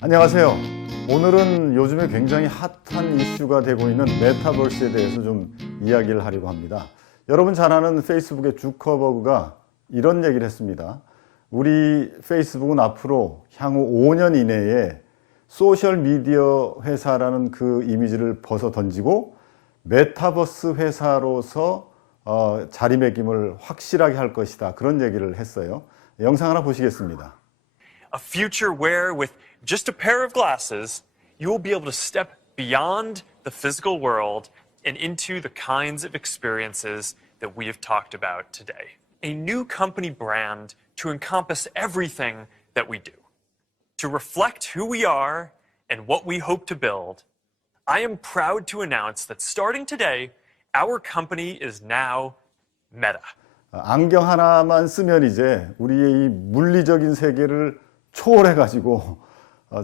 안녕하세요. 오늘은 요즘에 굉장히 핫한 이슈가 되고 있는 메타버스에 대해서 좀 이야기를 하려고 합니다. 여러분 잘 아는 페이스북의 주커버그가 이런 얘기를 했습니다. 우리 페이스북은 앞으로 향후 5년 이내에 소셜미디어 회사라는 그 이미지를 벗어 던지고 메타버스 회사로서 자리매김을 확실하게 할 것이다. 그런 얘기를 했어요. 영상 하나 보시겠습니다. A future where, with just a pair of glasses, you will be able to step beyond the physical world and into the kinds of experiences that we have talked about today. A new company brand to encompass everything that we do. To reflect who we are and what we hope to build, I am proud to announce that starting today, our company is now Meta. 안경 하나만 쓰면 이제 우리의 이 물리적인 세계를 초월해가지고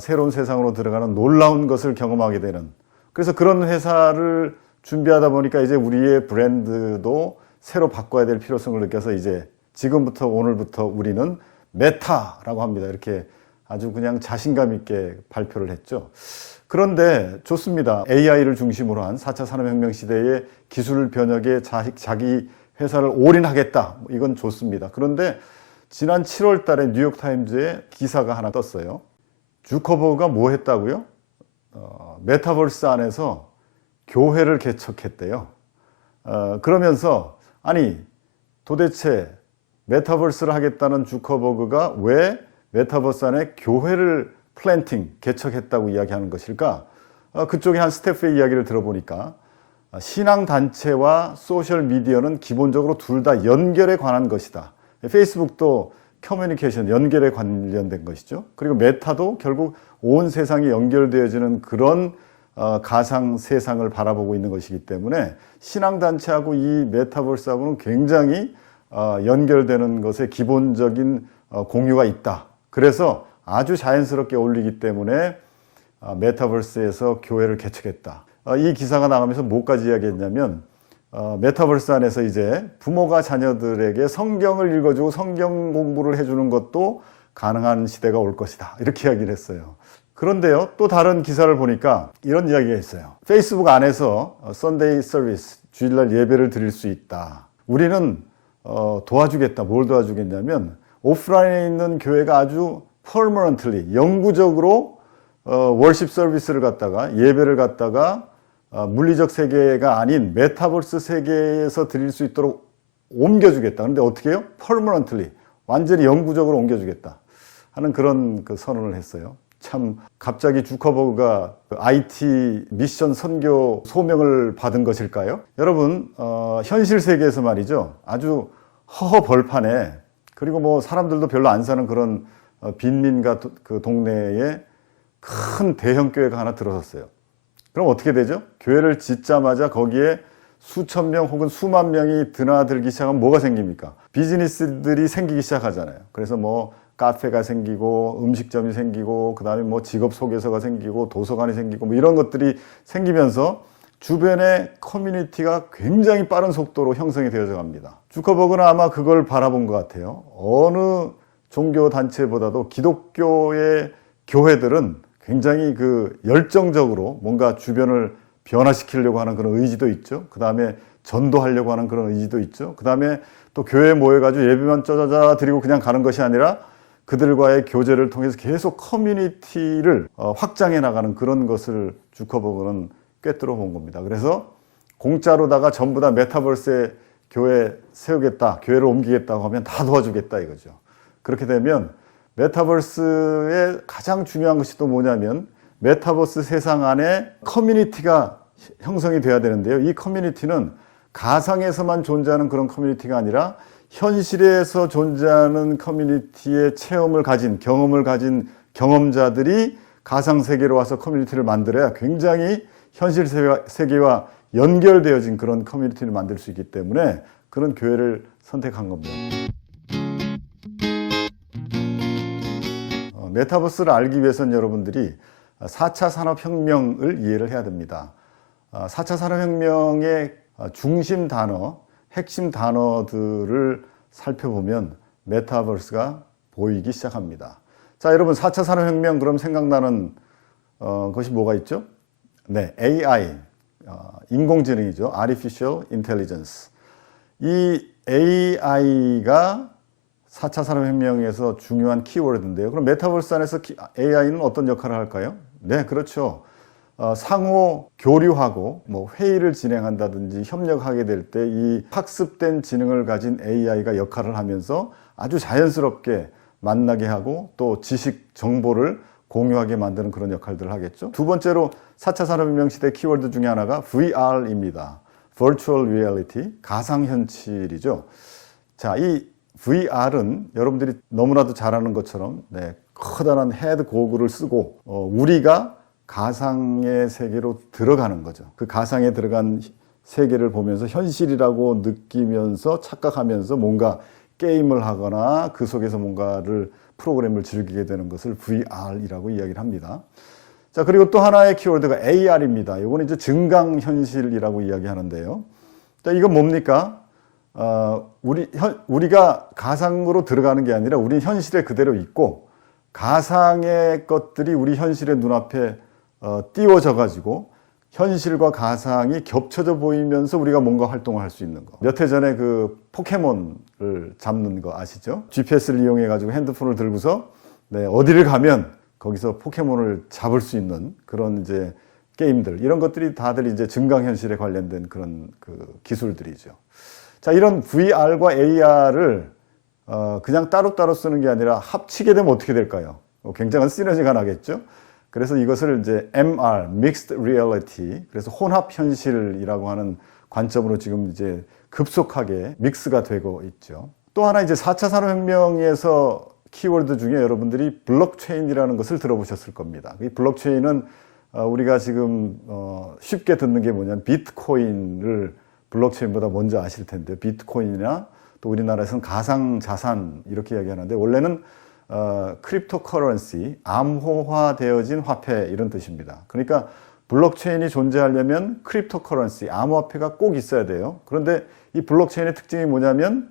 새로운 세상으로 들어가는 놀라운 것을 경험하게 되는, 그래서 그런 회사를 준비하다 보니까 이제 우리의 브랜드도 새로 바꿔야 될 필요성을 느껴서 이제 지금부터 오늘부터 우리는 메타라고 합니다. 이렇게 아주 그냥 자신감 있게 발표를 했죠. 그런데 좋습니다. AI를 중심으로 한 4차 산업혁명 시대의 기술 변혁에 자기 회사를 올인하겠다. 이건 좋습니다. 그런데 지난 7월 달에 뉴욕타임즈에 기사가 하나 떴어요. 주커버그가 뭐 했다고요? 메타버스 안에서 교회를 개척했대요. 그러면서 아니 도대체 메타버스를 하겠다는 주커버그가 왜 메타버스 안에 교회를 개척했다고 이야기하는 것일까? 그쪽에 한 스태프의 이야기를 들어보니까 신앙단체와 소셜미디어는 기본적으로 둘 다 연결에 관한 것이다. 페이스북도 커뮤니케이션, 연결에 관련된 것이죠. 그리고 메타도 결국 온 세상이 연결되어지는 그런 가상 세상을 바라보고 있는 것이기 때문에 신앙단체하고 이 메타버스하고는 굉장히 연결되는 것에 기본적인 공유가 있다. 그래서 아주 자연스럽게 어울리기 때문에 메타버스에서 교회를 개척했다. 이 기사가 나가면서 뭐까지 이야기했냐면 메타버스 안에서 이제 부모가 자녀들에게 성경을 읽어주고 성경 공부를 해주는 것도 가능한 시대가 올 것이다. 이렇게 이야기를 했어요. 그런데요, 또 다른 기사를 보니까 이런 이야기가 있어요. 페이스북 안에서 썬데이 서비스, 주일날 예배를 드릴 수 있다. 우리는 도와주겠다. 뭘 도와주겠냐면 오프라인에 있는 교회가 아주 permanently, 영구적으로 월십 서비스를 갖다가 예배를 갖다가 물리적 세계가 아닌 메타버스 세계에서 드릴 수 있도록 옮겨주겠다. 그런데 어떻게 해요? permanently, 완전히 영구적으로 옮겨주겠다 하는 그런 선언을 했어요. 참 갑자기 주커버그가 IT 미션 선교 소명을 받은 것일까요? 여러분 현실 세계에서 말이죠, 아주 허허벌판에, 그리고 뭐 사람들도 별로 안 사는 그런 빈민가 그 동네에 큰 대형 교회가 하나 들어섰어요. 그럼 어떻게 되죠? 교회를 짓자마자 거기에 수천 명 혹은 수만 명이 드나들기 시작하면 뭐가 생깁니까? 비즈니스들이 생기기 시작하잖아요. 그래서 뭐 카페가 생기고 음식점이 생기고 그다음에 뭐 직업 소개서가 생기고 도서관이 생기고 뭐 이런 것들이 생기면서 주변의 커뮤니티가 굉장히 빠른 속도로 형성이 되어져 갑니다. 주커버그는 아마 그걸 바라본 것 같아요. 어느 종교 단체보다도 기독교의 교회들은 굉장히 그 열정적으로 뭔가 주변을 변화시키려고 하는 그런 의지도 있죠. 그 다음에 전도하려고 하는 그런 의지도 있죠. 그 다음에 또 교회에 모여가지고 예배만 짜자자 드리고 그냥 가는 것이 아니라 그들과의 교제를 통해서 계속 커뮤니티를 확장해 나가는 그런 것을 주커버그는 꿰뚫어 본 겁니다. 그래서 공짜로다가 전부 다 메타버스에 교회 세우겠다, 교회를 옮기겠다고 하면 다 도와주겠다 이거죠. 그렇게 되면 메타버스의 가장 중요한 것이 또 뭐냐면 메타버스 세상 안에 커뮤니티가 형성이 돼야 되는데요. 이 커뮤니티는 가상에서만 존재하는 그런 커뮤니티가 아니라 현실에서 존재하는 커뮤니티의 체험을 가진, 경험을 가진 경험자들이 가상세계로 와서 커뮤니티를 만들어야 굉장히 현실 세계와 연결되어진 그런 커뮤니티를 만들 수 있기 때문에 그런 교회를 선택한 겁니다. 메타버스를 알기 위해서는 여러분들이 4차 산업혁명을 이해를 해야 됩니다. 4차 산업혁명의 중심 단어, 핵심 단어들을 살펴보면 메타버스가 보이기 시작합니다. 자, 여러분 4차 산업혁명 그럼 생각나는 것이 뭐가 있죠? 네, AI, 인공지능이죠. Artificial Intelligence. 이 AI가 4차 산업혁명에서 중요한 키워드인데요. 그럼 메타버스 안에서 AI는 어떤 역할을 할까요? 네, 그렇죠. 상호 교류하고 뭐 회의를 진행한다든지 협력하게 될 때 이 학습된 지능을 가진 AI가 역할을 하면서 아주 자연스럽게 만나게 하고 또 지식, 정보를 공유하게 만드는 그런 역할들을 하겠죠. 두 번째로 4차 산업혁명 시대 키워드 중에 하나가 VR입니다. Virtual Reality, 가상현실이죠. 자, 이 VR은 여러분들이 너무나도 잘 아는 것처럼 커다란 헤드 고글을 쓰고 우리가 가상의 세계로 들어가는 거죠. 그 가상에 들어간 세계를 보면서 현실이라고 느끼면서 착각하면서 뭔가 게임을 하거나 그 속에서 뭔가를 프로그램을 즐기게 되는 것을 VR이라고 이야기를 합니다. 자, 그리고 또 하나의 키워드가 AR입니다. 이거는 이제 증강현실이라고 이야기하는데요. 자, 이건 뭡니까? 우리가 가상으로 들어가는 게 아니라 우리 현실에 그대로 있고 가상의 것들이 우리 현실의 눈앞에 띄워져 가지고 현실과 가상이 겹쳐져 보이면서 우리가 뭔가 활동을 할 수 있는 거. 몇 해 전에 그 포켓몬을 잡는 거 아시죠? GPS를 이용해 가지고 핸드폰을 들고서 어디를 가면 거기서 포켓몬을 잡을 수 있는 그런 이제 게임들, 이런 것들이 다들 이제 증강현실에 관련된 그런 그 기술들이죠. 자, 이런 VR과 AR을 그냥 따로따로 쓰는 게 아니라 합치게 되면 어떻게 될까요? 굉장한 시너지가 나겠죠. 그래서 이것을 이제 MR, Mixed Reality, 그래서 혼합현실이라고 하는 관점으로 지금 이제 급속하게 믹스가 되고 있죠. 또 하나 이제 4차 산업혁명에서 키워드 중에 여러분들이 블록체인이라는 것을 들어보셨을 겁니다. 이 블록체인은 우리가 지금 쉽게 듣는 게 뭐냐면 비트코인을 블록체인보다 먼저 아실 텐데, 비트코인이나 또 우리나라에서는 가상자산 이렇게 이야기하는데, 원래는 크립토 커런시, 암호화되어진 화폐 이런 뜻입니다. 그러니까 블록체인이 존재하려면 크립토 커런시, 암호화폐가 꼭 있어야 돼요. 그런데 이 블록체인의 특징이 뭐냐면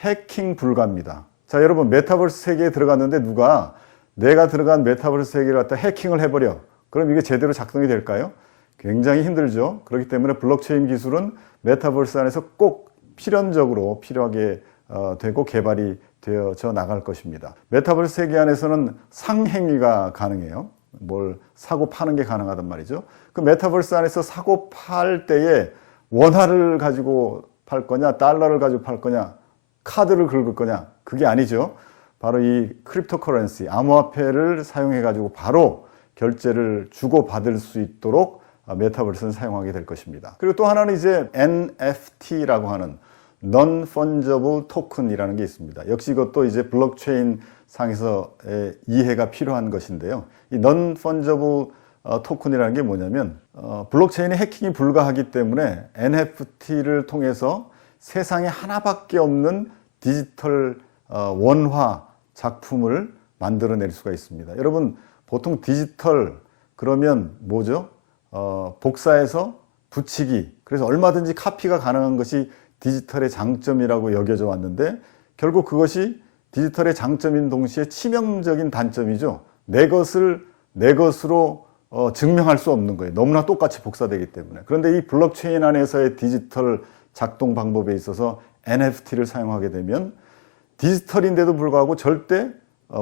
해킹 불가입니다. 자, 여러분 메타버스 세계에 들어갔는데 누가 내가 들어간 메타버스 세계를 갖다 해킹을 해버려. 그럼 이게 제대로 작동이 될까요? 굉장히 힘들죠. 그렇기 때문에 블록체인 기술은 메타버스 안에서 꼭 필연적으로 필요하게 되고 개발이 되어져 나갈 것입니다. 메타버스 세계 안에서는 상행위가 가능해요. 뭘 사고 파는 게 가능하단 말이죠. 그 메타버스 안에서 사고 팔 때에 원화를 가지고 팔 거냐, 달러를 가지고 팔 거냐, 카드를 긁을 거냐, 그게 아니죠. 바로 이 크립토 커런시, 암호화폐를 사용해 가지고 바로 결제를 주고 받을 수 있도록 메타버스는 사용하게 될 것입니다. 그리고 또 하나는 이제 NFT라고 하는 Non-Fungible Token이라는 게 있습니다. 역시 이것도 이제 블록체인 상에서의 이해가 필요한 것인데요. 이 Non-Fungible Token이라는 게 뭐냐면 블록체인이 해킹이 불가하기 때문에 NFT를 통해서 세상에 하나밖에 없는 디지털 원화 작품을 만들어낼 수가 있습니다. 여러분 보통 디지털 그러면 뭐죠? 복사해서 붙이기, 그래서 얼마든지 카피가 가능한 것이 디지털의 장점이라고 여겨져 왔는데, 결국 그것이 디지털의 장점인 동시에 치명적인 단점이죠. 내 것을 내 것으로 증명할 수 없는 거예요. 너무나 똑같이 복사되기 때문에. 그런데 이 블록체인 안에서의 디지털 작동 방법에 있어서 NFT를 사용하게 되면 디지털인데도 불구하고 절대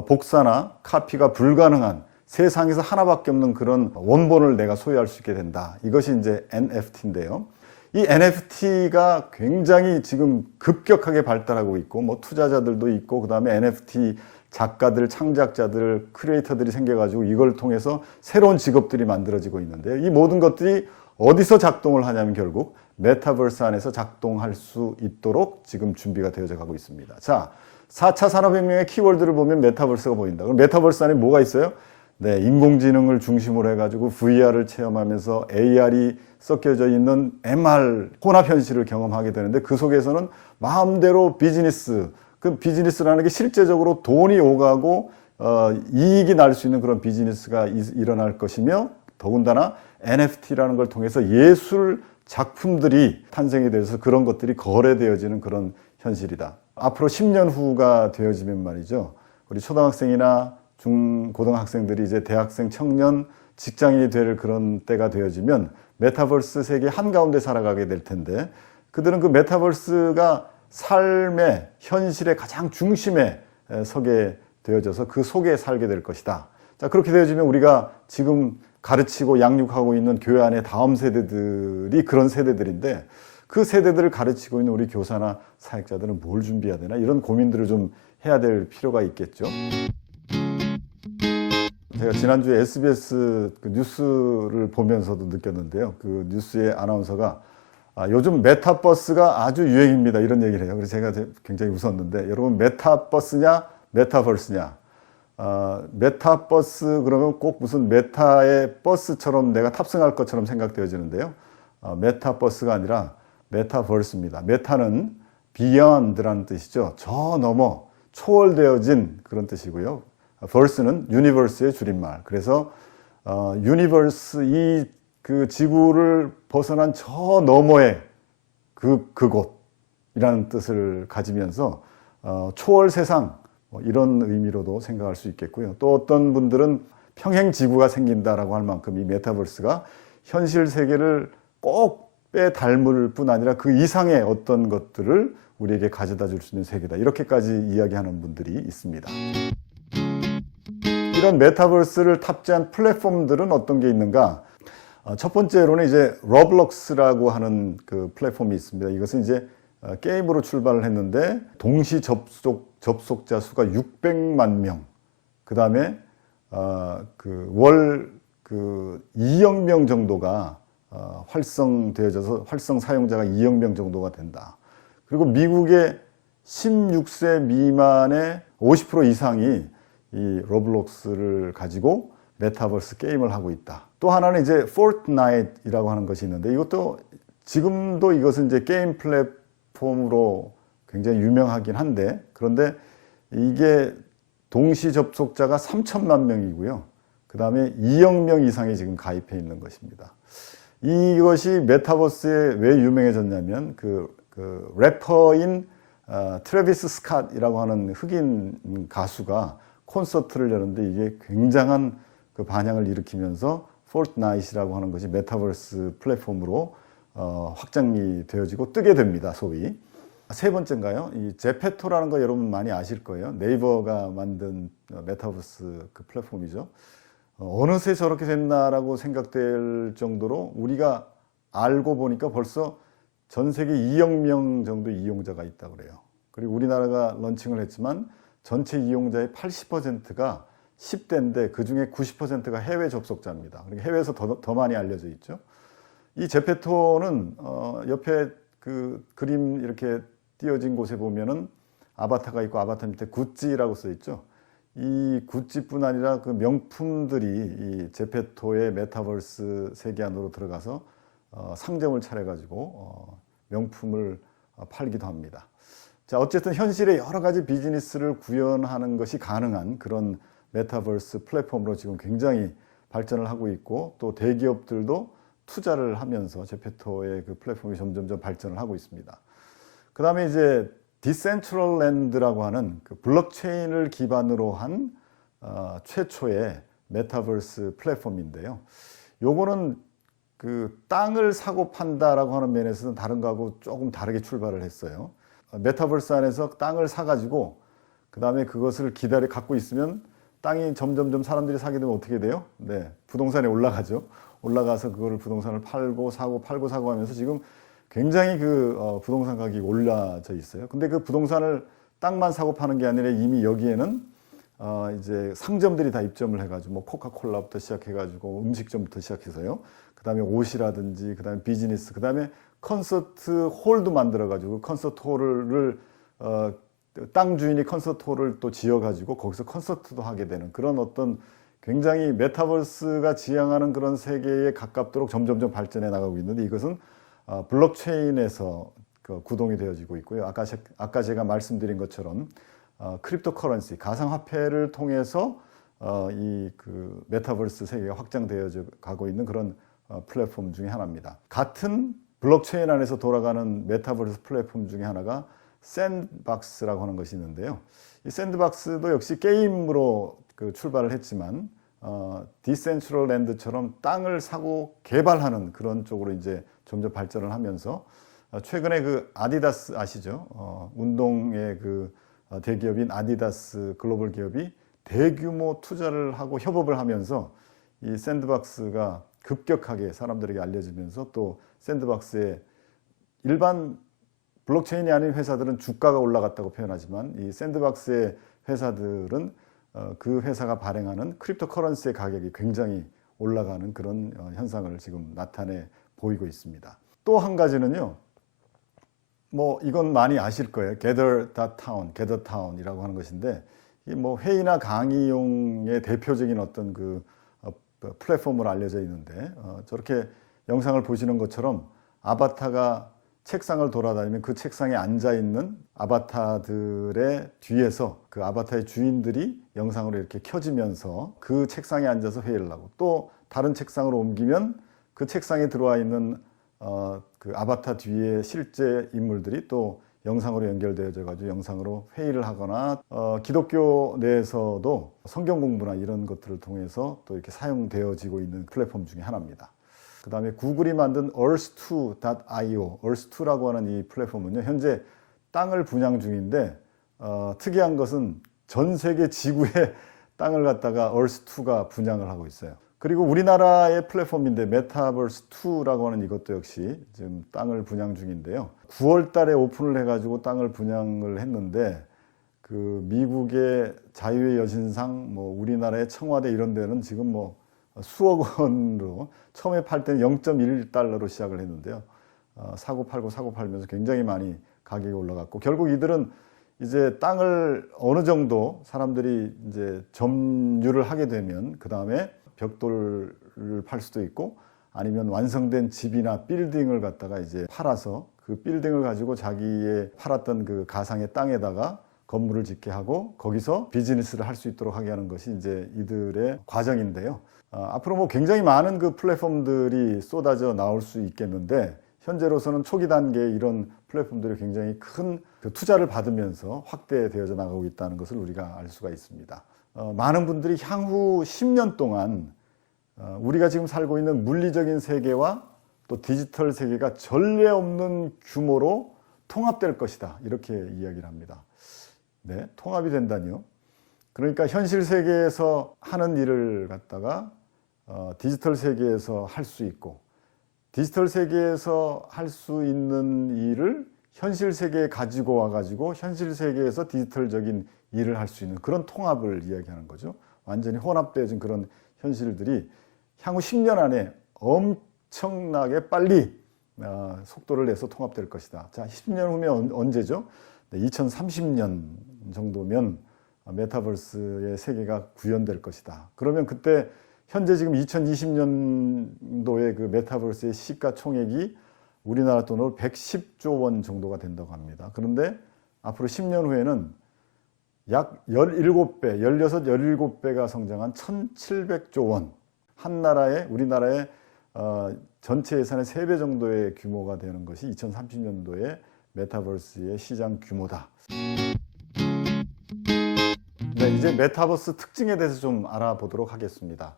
복사나 카피가 불가능한, 세상에서 하나밖에 없는 그런 원본을 내가 소유할 수 있게 된다. 이것이 이제 NFT인데요. 이 NFT가 굉장히 지금 급격하게 발달하고 있고, 뭐 투자자들도 있고, 그 다음에 NFT 작가들, 창작자들, 크리에이터들이 생겨가지고 이걸 통해서 새로운 직업들이 만들어지고 있는데요. 이 모든 것들이 어디서 작동을 하냐면 결국 메타버스 안에서 작동할 수 있도록 지금 준비가 되어져 가고 있습니다. 자, 4차 산업혁명의 키워드를 보면 메타버스가 보인다. 그럼 메타버스 안에 뭐가 있어요? 네, 인공지능을 중심으로 해가지고 VR을 체험하면서 AR이 섞여져 있는 MR 혼합현실을 경험하게 되는데, 그 속에서는 마음대로 비즈니스, 그 비즈니스라는 게 실제적으로 돈이 오가고 이익이 날 수 있는 그런 비즈니스가 일어날 것이며, 더군다나 NFT라는 걸 통해서 예술 작품들이 탄생이 돼서 그런 것들이 거래되어지는 그런 현실이다. 앞으로 10년 후가 되어지면 말이죠, 우리 초등학생이나 중고등학생들이 이제 대학생, 청년, 직장인이 될 그런 때가 되어지면 메타버스 세계 한가운데 살아가게 될 텐데 그들은 그 메타버스가 삶의 현실의 가장 중심에 서게 되어져서 그 속에 살게 될 것이다. 자, 그렇게 되어지면 우리가 지금 가르치고 양육하고 있는 교회 안의 다음 세대들이 그런 세대들인데 그 세대들을 가르치고 있는 우리 교사나 사역자들은 뭘 준비해야 되나 이런 고민들을 좀 해야 될 필요가 있겠죠. 제가 지난주에 SBS 그 뉴스를 보면서도 느꼈는데요. 그 뉴스의 아나운서가 요즘 메타버스가 아주 유행입니다. 이런 얘기를 해요. 그래서 제가 굉장히 웃었는데 여러분 메타버스냐 메타버스냐 메타버스 그러면 꼭 무슨 메타의 버스처럼 내가 탑승할 것처럼 생각되어지는데요. 메타버스가 아니라 메타버스입니다. 메타는 beyond라는 뜻이죠. 저 넘어 초월되어진 그런 뜻이고요. 버스는 유니버스의 줄임말. 그래서 유니버스 이 그 지구를 벗어난 저 너머의 그곳이라는 뜻을 가지면서 초월 세상 이런 의미로도 생각할 수 있겠고요. 또 어떤 분들은 평행 지구가 생긴다라고 할 만큼 이 메타버스가 현실 세계를 꼭 빼닮을 뿐 아니라 그 이상의 어떤 것들을 우리에게 가져다 줄 수 있는 세계다. 이렇게까지 이야기하는 분들이 있습니다. 이런 메타버스를 탑재한 플랫폼들은 어떤 게 있는가? 첫 번째로는 이제 러블록스라고 하는 그 플랫폼이 있습니다. 이것은 이제 게임으로 출발을 했는데 동시 접속자 수가 600만 명. 그 다음에 월 2억 명 정도가 활성되어져서 활성 사용자가 2억 명 정도가 된다. 그리고 미국의 16세 미만의 50% 이상이 이 러블록스를 가지고 메타버스 게임을 하고 있다. 또 하나는 이제 포트나이트라고 하는 것이 있는데 이것도 지금도 이것은 이제 게임 플랫폼으로 굉장히 유명하긴 한데 그런데 이게 동시 접속자가 3천만 명이고요. 그 다음에 2억 명 이상이 지금 가입해 있는 것입니다. 이것이 메타버스에 왜 유명해졌냐면 그 래퍼인 트래비스 스캇이라고 하는 흑인 가수가 콘서트를 여는데 이게 굉장한 그 반향을 일으키면서 포트나이트라고 하는 것이 메타버스 플랫폼으로 확장이 되어지고 뜨게 됩니다. 소위. 세 번째인가요? 이 제페토라는 거 여러분 많이 아실 거예요. 네이버가 만든 메타버스 그 플랫폼이죠. 어느새 저렇게 됐나라고 생각될 정도로 우리가 알고 보니까 벌써 전 세계 2억 명 정도 이용자가 있다고 그래요. 그리고 우리나라가 런칭을 했지만 전체 이용자의 80%가 10대인데 그중에 90%가 해외 접속자입니다. 그러니까 해외에서 더 많이 알려져 있죠. 이 제페토는 옆에 그 그림 이렇게 띄어진 곳에 보면은 아바타가 있고 아바타 밑에 구찌라고 써 있죠. 이 구찌뿐 아니라 그 명품들이 이 제페토의 메타버스 세계 안으로 들어가서 상점을 차려가지고 명품을 팔기도 합니다. 자, 어쨌든 현실에 여러 가지 비즈니스를 구현하는 것이 가능한 그런 메타버스 플랫폼으로 지금 굉장히 발전을 하고 있고 또 대기업들도 투자를 하면서 제페토의 그 플랫폼이 점점점 발전을 하고 있습니다. 그 다음에 이제 디센트럴랜드라고 하는 그 블록체인을 기반으로 한 최초의 메타버스 플랫폼인데요. 요거는 그 땅을 사고 판다라고 하는 면에서는 다른 거하고 조금 다르게 출발을 했어요. 메타버스 안에서 땅을 사가지고 그 다음에 그것을 갖고 있으면 땅이 점점점 사람들이 사게 되면 어떻게 돼요? 네, 부동산에 올라가죠. 올라가서 그거를 부동산을 팔고 사고 하면서 지금 굉장히 그 부동산 가격이 올라져 있어요. 근데 그 부동산을 땅만 사고 파는 게 아니라 이미 여기에는 이제 상점들이 다 입점을 해가지고 뭐 코카콜라부터 시작해가지고 음식점부터 시작해서요. 그 다음에 옷이라든지 그 다음에 비즈니스, 그 다음에 콘서트 홀도 만들어가지고 콘서트 홀을 땅 주인이 콘서트 홀을 또 지어가지고 거기서 콘서트도 하게 되는 그런 어떤 굉장히 메타버스가 지향하는 그런 세계에 가깝도록 점점점 발전해 나가고 있는데 이것은 블록체인에서 구동이 되어지고 있고요. 아까 제가 말씀드린 것처럼 크립토 커런시, 가상화폐를 통해서 이 그 메타버스 세계가 확장되어 가고 있는 그런 플랫폼 중에 하나입니다. 같은 블록체인 안에서 돌아가는 메타버스 플랫폼 중에 하나가 샌드박스라고 하는 것이 있는데요. 이 샌드박스도 역시 게임으로 그 출발을 했지만 디센트럴랜드처럼 땅을 사고 개발하는 그런 쪽으로 이제 점점 발전을 하면서 최근에 그 아디다스 아시죠? 운동의 그 대기업인 아디다스 글로벌 기업이 대규모 투자를 하고 협업을 하면서 이 샌드박스가 급격하게 사람들에게 알려지면서 또 샌드박스의 일반 블록체인이 아닌 회사들은 주가가 올라갔다고 표현하지만 이 샌드박스의 회사들은 그 회사가 발행하는 크립토 커런시의 가격이 굉장히 올라가는 그런 현상을 지금 나타내 보이고 있습니다. 또 한 가지는요. 뭐 이건 많이 아실 거예요. gather.town이라고 하는 것인데 이 뭐 회의나 강의용의 대표적인 어떤 그 플랫폼으로 알려져 있는데 저렇게 영상을 보시는 것처럼 아바타가 책상을 돌아다니면 그 책상에 앉아 있는 아바타들의 뒤에서 그 아바타의 주인들이 영상으로 이렇게 켜지면서 그 책상에 앉아서 회의를 하고 또 다른 책상으로 옮기면 그 책상에 들어와 있는 그 아바타 뒤에 실제 인물들이 또 영상으로 연결되어져 가지고 영상으로 회의를 하거나 기독교 내에서도 성경 공부나 이런 것들을 통해서 또 이렇게 사용되어지고 있는 플랫폼 중에 하나입니다. 그 다음에 구글이 만든 earth2.io, earth2라고 하는 이 플랫폼은요, 현재 땅을 분양 중인데, 특이한 것은 전 세계 지구의 땅을 갖다가 earth2가 분양을 하고 있어요. 그리고 우리나라의 플랫폼인데, 메타버스2라고 하는 이것도 역시 지금 땅을 분양 중인데요. 9월 달에 오픈을 해가지고 땅을 분양을 했는데, 그 미국의 자유의 여신상, 뭐 우리나라의 청와대 이런 데는 지금 뭐 수억 원으로 처음에 팔 때는 0.1달러로 시작을 했는데요. 사고 팔면서 굉장히 많이 가격이 올라갔고 결국 이들은 이제 땅을 어느 정도 사람들이 이제 점유를 하게 되면 그 다음에 벽돌을 팔 수도 있고 아니면 완성된 집이나 빌딩을 갖다가 이제 팔아서 그 빌딩을 가지고 자기의 팔았던 그 가상의 땅에다가 건물을 짓게 하고 거기서 비즈니스를 할 수 있도록 하게 하는 것이 이제 이들의 과정인데요. 앞으로 뭐 굉장히 많은 그 플랫폼들이 쏟아져 나올 수 있겠는데 현재로서는 초기 단계에 이런 플랫폼들이 굉장히 큰 그 투자를 받으면서 확대되어져 나가고 있다는 것을 우리가 알 수가 있습니다. 많은 분들이 향후 10년 동안 우리가 지금 살고 있는 물리적인 세계와 또 디지털 세계가 전례 없는 규모로 통합될 것이다 이렇게 이야기를 합니다. 네, 통합이 된다니요. 그러니까 현실 세계에서 하는 일을 갖다가 디지털 세계에서 할 수 있고 디지털 세계에서 할 수 있는 일을 현실 세계에 가지고 와가지고 현실 세계에서 디지털적인 일을 할 수 있는 그런 통합을 이야기하는 거죠. 완전히 혼합되어진 그런 현실들이 향후 10년 안에 엄청나게 빨리 속도를 내서 통합될 것이다. 자, 10년 후면 언제죠? 네, 2030년 정도면 메타버스의 세계가 구현될 것이다. 그러면 그때 현재 지금 2020년도에 그 메타버스의 시가총액이 우리나라 돈으로 110조 원 정도가 된다고 합니다. 그런데 앞으로 10년 후에는 약 17배, 16, 17배가 성장한 1,700조 원. 한 나라의, 우리나라의 전체 예산의 3배 정도의 규모가 되는 것이 2030년도에 메타버스의 시장 규모다. 네, 이제 메타버스 특징에 대해서 좀 알아보도록 하겠습니다.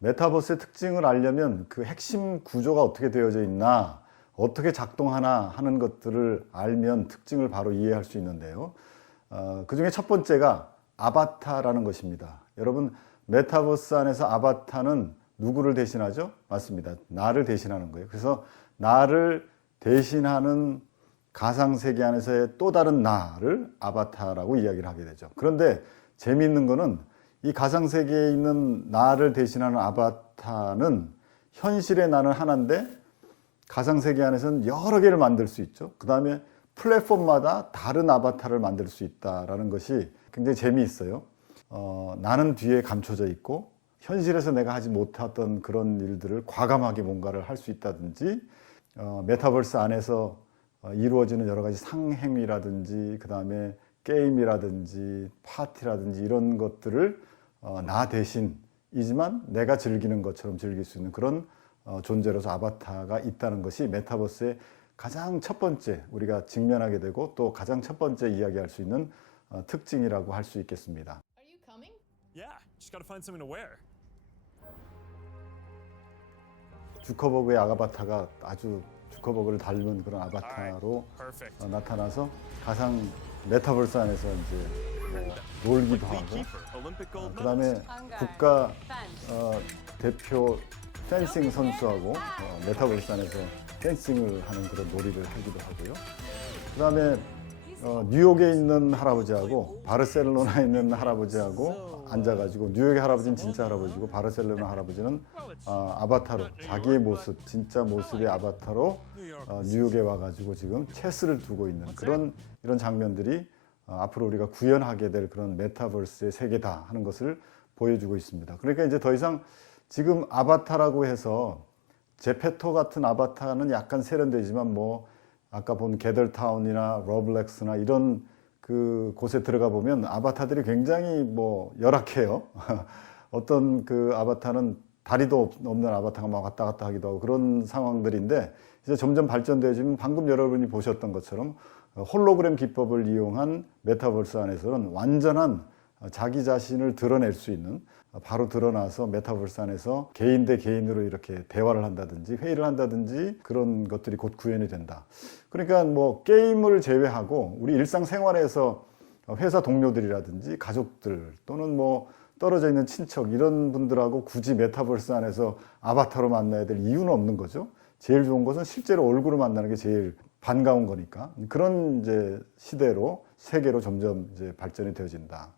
메타버스의 특징을 알려면 그 핵심 구조가 어떻게 되어져 있나, 어떻게 작동하나 하는 것들을 알면 특징을 바로 이해할 수 있는데요. 그 중에 첫 번째가 아바타라는 것입니다. 여러분, 메타버스 안에서 아바타는 누구를 대신하죠? 맞습니다. 나를 대신하는 거예요. 그래서 나를 대신하는 가상세계 안에서의 또 다른 나를 아바타라고 이야기를 하게 되죠. 그런데 재미있는 거는 이 가상세계에 있는 나를 대신하는 아바타는 현실의 나는 하나인데 가상세계 안에서는 여러 개를 만들 수 있죠. 그 다음에 플랫폼마다 다른 아바타를 만들 수 있다는 것이 굉장히 재미있어요. 나는 뒤에 감춰져 있고 현실에서 내가 하지 못했던 그런 일들을 과감하게 뭔가를 할 수 있다든지 메타버스 안에서 이루어지는 여러 가지 상행위라든지 그 다음에 게임이라든지 파티라든지 이런 것들을 나 대신이지만 내가 즐기는 것처럼 즐길 수 있는 그런 존재로서 아바타가 있다는 것이 메타버스의 가장 첫 번째 우리가 직면하게 되고 또 가장 첫 번째 이야기할 수 있는 특징이라고 할 수 있겠습니다. Yeah, Just gotta find something to wear. 주커버그의 아바타가 아주 주커버그를 닮은 그런 아바타로 Perfect. 나타나서 가상 메타버스 안에서 이제 놀기도 하고, Olympic gold 그다음에 국가 대표 펜싱 선수하고 메타버스 안에서 펜싱을 하는 그런 놀이를 하기도 하고요. 그다음에 뉴욕에 있는 할아버지하고 바르셀로나에 있는 할아버지하고 앉아가지고, 뉴욕의 할아버지는 진짜 할아버지고 바르셀로나 할아버지는 아바타로 자기의 모습, 진짜 모습의 아바타로 뉴욕에 와가지고 지금 체스를 두고 있는 그런 이런 장면들이 앞으로 우리가 구현하게 될 그런 메타버스의 세계다 하는 것을 보여주고 있습니다. 그러니까 이제 더 이상 지금 아바타라고 해서 제페토 같은 아바타는 약간 세련되지만 뭐 아까 본 게덜타운이나 러블렉스나 이런 그 곳에 들어가 보면 아바타들이 굉장히 뭐 열악해요. 어떤 그 아바타는 다리도 없는 아바타가 막 왔다 갔다 하기도 하고 그런 상황들인데, 이제 점점 발전되어지면 방금 여러분이 보셨던 것처럼 홀로그램 기법을 이용한 메타버스 안에서는 완전한 자기 자신을 드러낼 수 있는, 바로 드러나서 메타버스 안에서 개인 대 개인으로 이렇게 대화를 한다든지 회의를 한다든지 그런 것들이 곧 구현이 된다. 그러니까 뭐 게임을 제외하고 우리 일상생활에서 회사 동료들이라든지 가족들 또는 뭐 떨어져 있는 친척 이런 분들하고 굳이 메타버스 안에서 아바타로 만나야 될 이유는 없는 거죠. 제일 좋은 것은 실제로 얼굴을 만나는 게 제일 반가운 거니까. 그런 이제 시대로, 세계로 점점 이제 발전이 되어진다.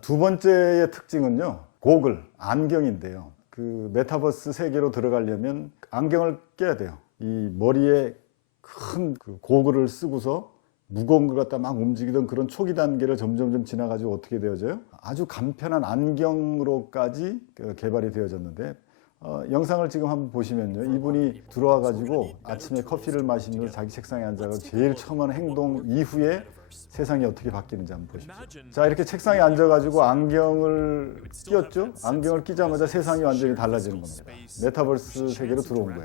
두 번째의 특징은요, 고글, 안경인데요. 그 메타버스 세계로 들어가려면 안경을 껴야 돼요. 이 머리에 큰 그 고글을 쓰고서 무거운 걸 갖다 막 움직이던 그런 초기 단계를 점점 지나가지고 어떻게 되어져요? 아주 간편한 안경으로까지 개발이 되어졌는데, 영상을 지금 한번 보시면요, 이분이 들어와 가지고 아침에 커피를 마시면서 자기 책상에 앉아서 제일 처음 하는 행동 이후에 세상이 어떻게 바뀌는지 한번 보십시오. 자, 이렇게 책상에 앉아가지고 안경을 끼었죠? 안경을 끼자마자 세상이 완전히 달라지는 겁니다. 메타버스 세계로 들어온 거예요.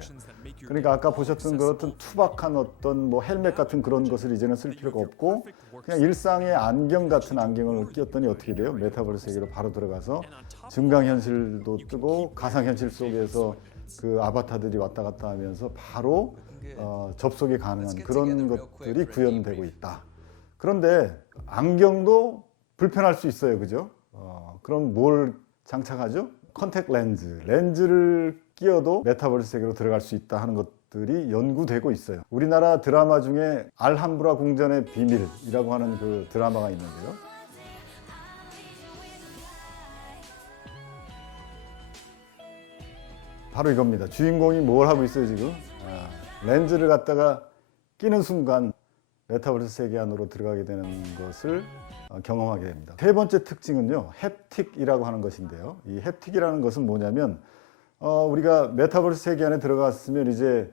그러니까 아까 보셨던 그렇던 투박한 어떤 뭐 헬멧 같은 그런 것을 이제는 쓸 필요가 없고, 그냥 일상의 안경 같은 안경을 끼었더니 어떻게 돼요? 메타버스 세계로 바로 들어가서 증강현실도 뜨고 가상현실 속에서 그 아바타들이 왔다 갔다 하면서 바로 접속이 가능한 그런 것들이 구현되고 있다. 그런데 안경도 불편할 수 있어요, 그죠? 그럼 뭘 장착하죠? 컨택 렌즈, 렌즈를 끼워도 메타버스 세계로 들어갈 수 있다 하는 것들이 연구되고 있어요. 우리나라 드라마 중에 알함브라 궁전의 비밀이라고 하는 그 드라마가 있는데요. 바로 이겁니다. 주인공이 뭘 하고 있어요, 지금? 렌즈를 갖다가 끼는 순간 메타버스 세계 안으로 들어가게 되는 것을 경험하게 됩니다. 세 번째 특징은요, 햅틱이라고 하는 것인데요. 이 햅틱이라는 것은 뭐냐면, 우리가 메타버스 세계 안에 들어갔으면 이제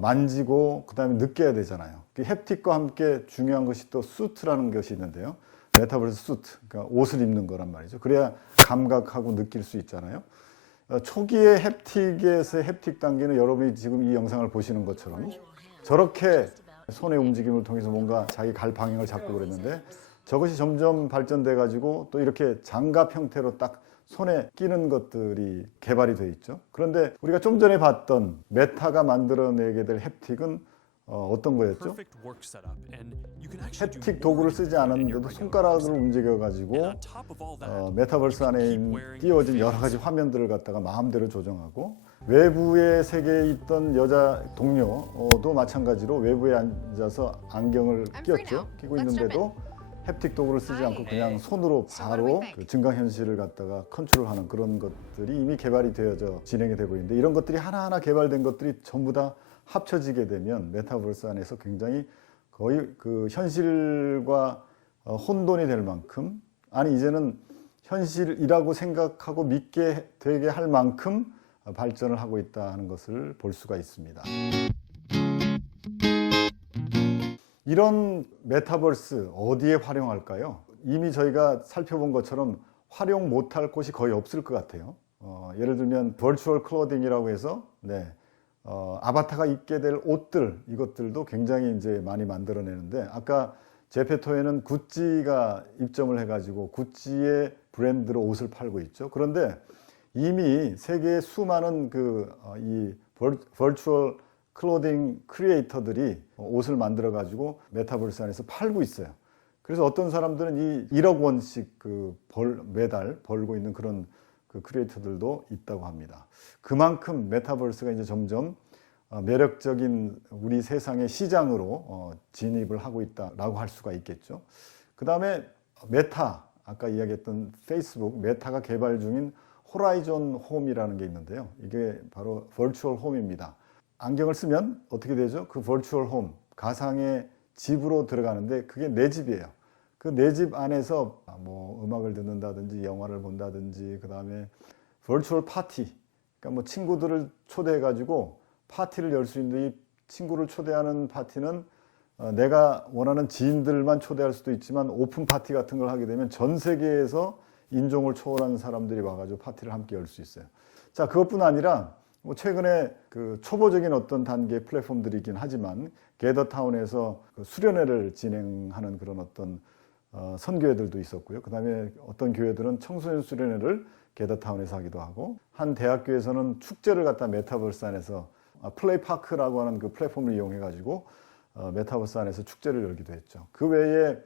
만지고 그 다음에 느껴야 되잖아요. 그 햅틱과 함께 중요한 것이 또 수트라는 것이 있는데요. 메타버스 수트, 그러니까 옷을 입는 거란 말이죠. 그래야 감각하고 느낄 수 있잖아요. 초기의 햅틱에서의 햅틱 단계는 여러분이 지금 이 영상을 보시는 것처럼 저렇게 손의 움직임을 통해서 뭔가 자기 갈 방향을 잡고 그랬는데, 저것이 점점 발전돼 가지고 또 이렇게 장갑 형태로 딱 손에 끼는 것들이 개발이 돼 있죠. 그런데 우리가 좀 전에 봤던 메타가 만들어내게 될 햅틱은 어떤 거였죠? 햅틱 도구를 쓰지 않았는데도 손가락으로 움직여 가지고 메타버스 안에 띄워진 여러 가지 화면들을 갖다가 마음대로 조정하고, 외부의 세계에 있던 여자 동료도 마찬가지로 외부에 앉아서 안경을 끼고 있는데도 햅틱 도구를 쓰지 않고 그냥 손으로 바로 그 증강현실을 갖다가 컨트롤하는 그런 것들이 이미 개발이 되어져 진행이 되고 있는데, 이런 것들이 하나하나 개발된 것들이 전부 다 합쳐지게 되면 메타버스 안에서 굉장히 거의 그 현실과 혼돈이 될 만큼, 아니 이제는 현실이라고 생각하고 믿게 되게 할 만큼 발전을 하고 있다는 것을 볼 수가 있습니다. 이런 메타버스 어디에 활용할까요? 이미 저희가 살펴본 것처럼 활용 못할 곳이 거의 없을 것 같아요. 예를 들면 버추얼 클로딩이라고 해서 아바타가 입게 될 옷들, 이것들도 굉장히 이제 많이 만들어내는데, 아까 제페토에는 구찌가 입점을 해가지고 구찌의 브랜드로 옷을 팔고 있죠. 그런데 이미 세계의 수많은 이 버추얼 클로딩 크리에이터들이 옷을 만들어 가지고 메타버스 안에서 팔고 있어요. 그래서 어떤 사람들은 이 1억 원씩 매달 벌고 있는 그런 크리에이터들도 있다고 합니다. 그만큼 메타버스가 이제 점점 매력적인 우리 세상의 시장으로 진입을 하고 있다라고 할 수가 있겠죠. 그 다음에 메타, 아까 이야기했던 페이스북, 메타가 개발 중인 호라이존 홈이라는 게 있는데요. 이게 바로 버추얼 홈입니다. 안경을 쓰면 어떻게 되죠? 그 버추얼 홈, 가상의 집으로 들어가는데 그게 내 집이에요. 그 내 집 안에서 뭐 음악을 듣는다든지 영화를 본다든지, 그 다음에 버추얼 파티, 그러니까 뭐 친구들을 초대해 가지고 파티를 열 수 있는데, 이 친구를 초대하는 파티는 내가 원하는 지인들만 초대할 수도 있지만 오픈 파티 같은 걸 하게 되면 전 세계에서 인종을 초월한 사람들이 와가지고 파티를 함께 열 수 있어요. 자, 그것뿐 아니라 뭐 최근에 초보적인 어떤 단계의 플랫폼들이긴 하지만 게더타운에서 수련회를 진행하는 그런 어떤 선교회들도 있었고요. 그 다음에 어떤 교회들은 청소년 수련회를 게더타운에서 하기도 하고, 한 대학교에서는 축제를 갖다 메타버스 안에서 플레이파크라고 하는 그 플랫폼을 이용해 가지고 메타버스 안에서 축제를 열기도 했죠. 그 외에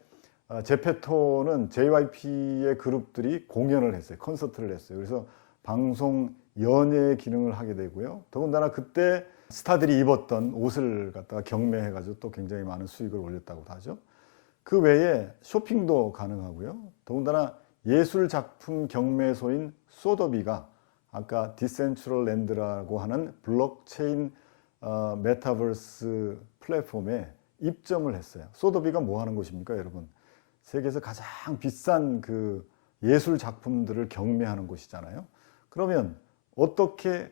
제페토는 JYP의 그룹들이 공연을 했어요. 콘서트를 했어요. 그래서 방송 연예의 기능을 하게 되고요. 더군다나 그때 스타들이 입었던 옷을 갖다가 경매해 가지고 또 굉장히 많은 수익을 올렸다고 하죠. 그 외에 쇼핑도 가능하고요. 더군다나 예술 작품 경매소인 소더비가 아까 디센트럴랜드라고 하는 블록체인 메타버스 플랫폼에 입점을 했어요. 소더비가 뭐 하는 곳입니까, 여러분? 세계에서 가장 비싼 그 예술 작품들을 경매하는 곳이잖아요. 그러면 어떻게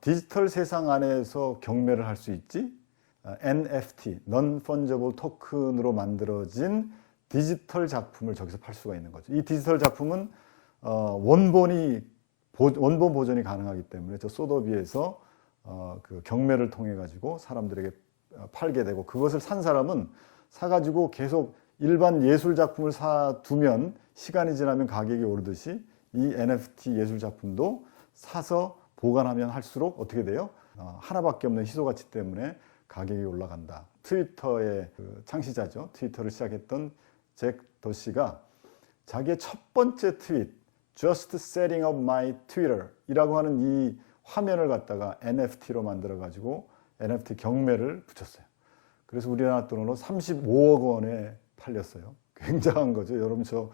디지털 세상 안에서 경매를 할 수 있지? NFT, Non-Fungible Token으로 만들어진 디지털 작품을 저기서 팔 수가 있는 거죠. 이 디지털 작품은 원본 보존이 가능하기 때문에 저 소더비에서 그 경매를 통해 가지고 사람들에게 팔게 되고, 그것을 산 사람은 사가지고 계속 일반 예술 작품을 사두면 시간이 지나면 가격이 오르듯이 이 NFT 예술 작품도 사서 보관하면 할수록 어떻게 돼요? 하나밖에 없는 희소가치 때문에 가격이 올라간다. 트위터의 창시자죠. 트위터를 시작했던 잭 도시가 자기의 첫 번째 트윗, Just setting up my Twitter 이라고 하는 이 화면을 갖다가 NFT로 만들어 가지고 NFT 경매를 붙였어요. 그래서 우리나라 돈으로 35억 원에 팔렸어요. 굉장한 거죠. 여러분, 저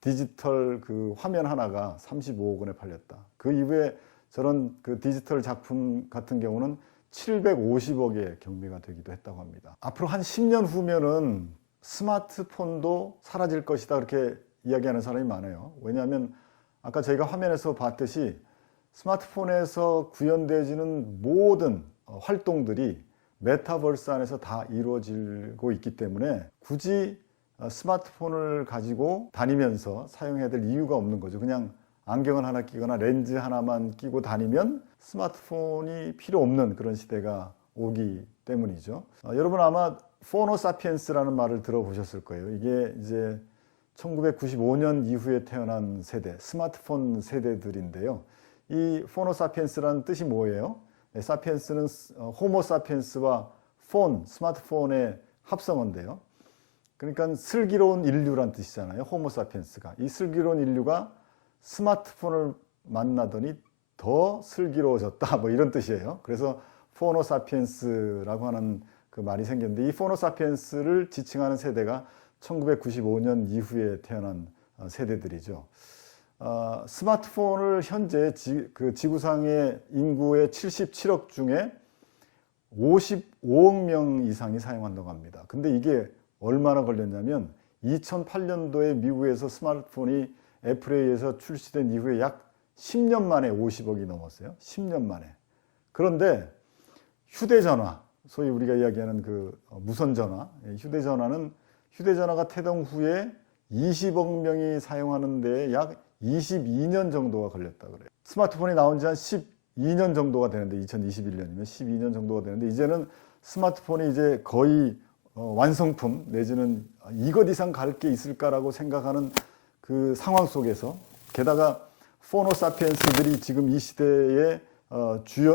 디지털 그 화면 하나가 35억 원에 팔렸다. 그 이후에 저런 그 디지털 작품 같은 경우는 750억의 경매가 되기도 했다고 합니다. 앞으로 한 10년 후면은 스마트폰도 사라질 것이다, 그렇게 이야기하는 사람이 많아요. 왜냐하면 아까 저희가 화면에서 봤듯이 스마트폰에서 구현되어지는 모든 활동들이 메타버스 안에서 다 이루어지고 있기 때문에 굳이 스마트폰을 가지고 다니면서 사용해야 될 이유가 없는 거죠. 그냥 안경을 하나 끼거나 렌즈 하나만 끼고 다니면 스마트폰이 필요 없는 그런 시대가 오기 때문이죠. 여러분 아마 포노사피엔스라는 말을 들어보셨을 거예요. 이게 이제 1995년 이후에 태어난 세대, 스마트폰 세대들인데요. 이 포노사피엔스라는 뜻이 뭐예요? 사피엔스는 호모사피엔스와 폰, 스마트폰의 합성어인데요. 그러니까 슬기로운 인류란 뜻이잖아요. 호모사피엔스가. 이 슬기로운 인류가 스마트폰을 만나더니 더 슬기로워졌다, 뭐 이런 뜻이에요. 그래서 포노사피엔스라고 하는 그 말이 생겼는데, 이 포노사피엔스를 지칭하는 세대가 1995년 이후에 태어난 세대들이죠. 스마트폰을 현재 지구상의 인구의 77억 중에 55억 명 이상이 사용한다고 합니다. 근데 이게 얼마나 걸렸냐면 2008년도에 미국에서 스마트폰이 애플에 의해서 출시된 이후에 약 10년 만에 50억이 넘었어요. 10년 만에. 그런데 휴대전화, 소위 우리가 이야기하는 그 무선전화, 휴대전화가 태동 후에 20억 명이 사용하는 데에 약 22년 정도가 걸렸다 그래요. 스마트폰이 나온 지 한 12년 정도가 되는데, 2021년이면 12년 정도가 되는데, 이제는 스마트폰이 이제 거의 완성품 내지는 이것 이상 갈 게 있을까라고 생각하는 그 상황 속에서 게다가 포노사피엔스들이 지금 이 시대의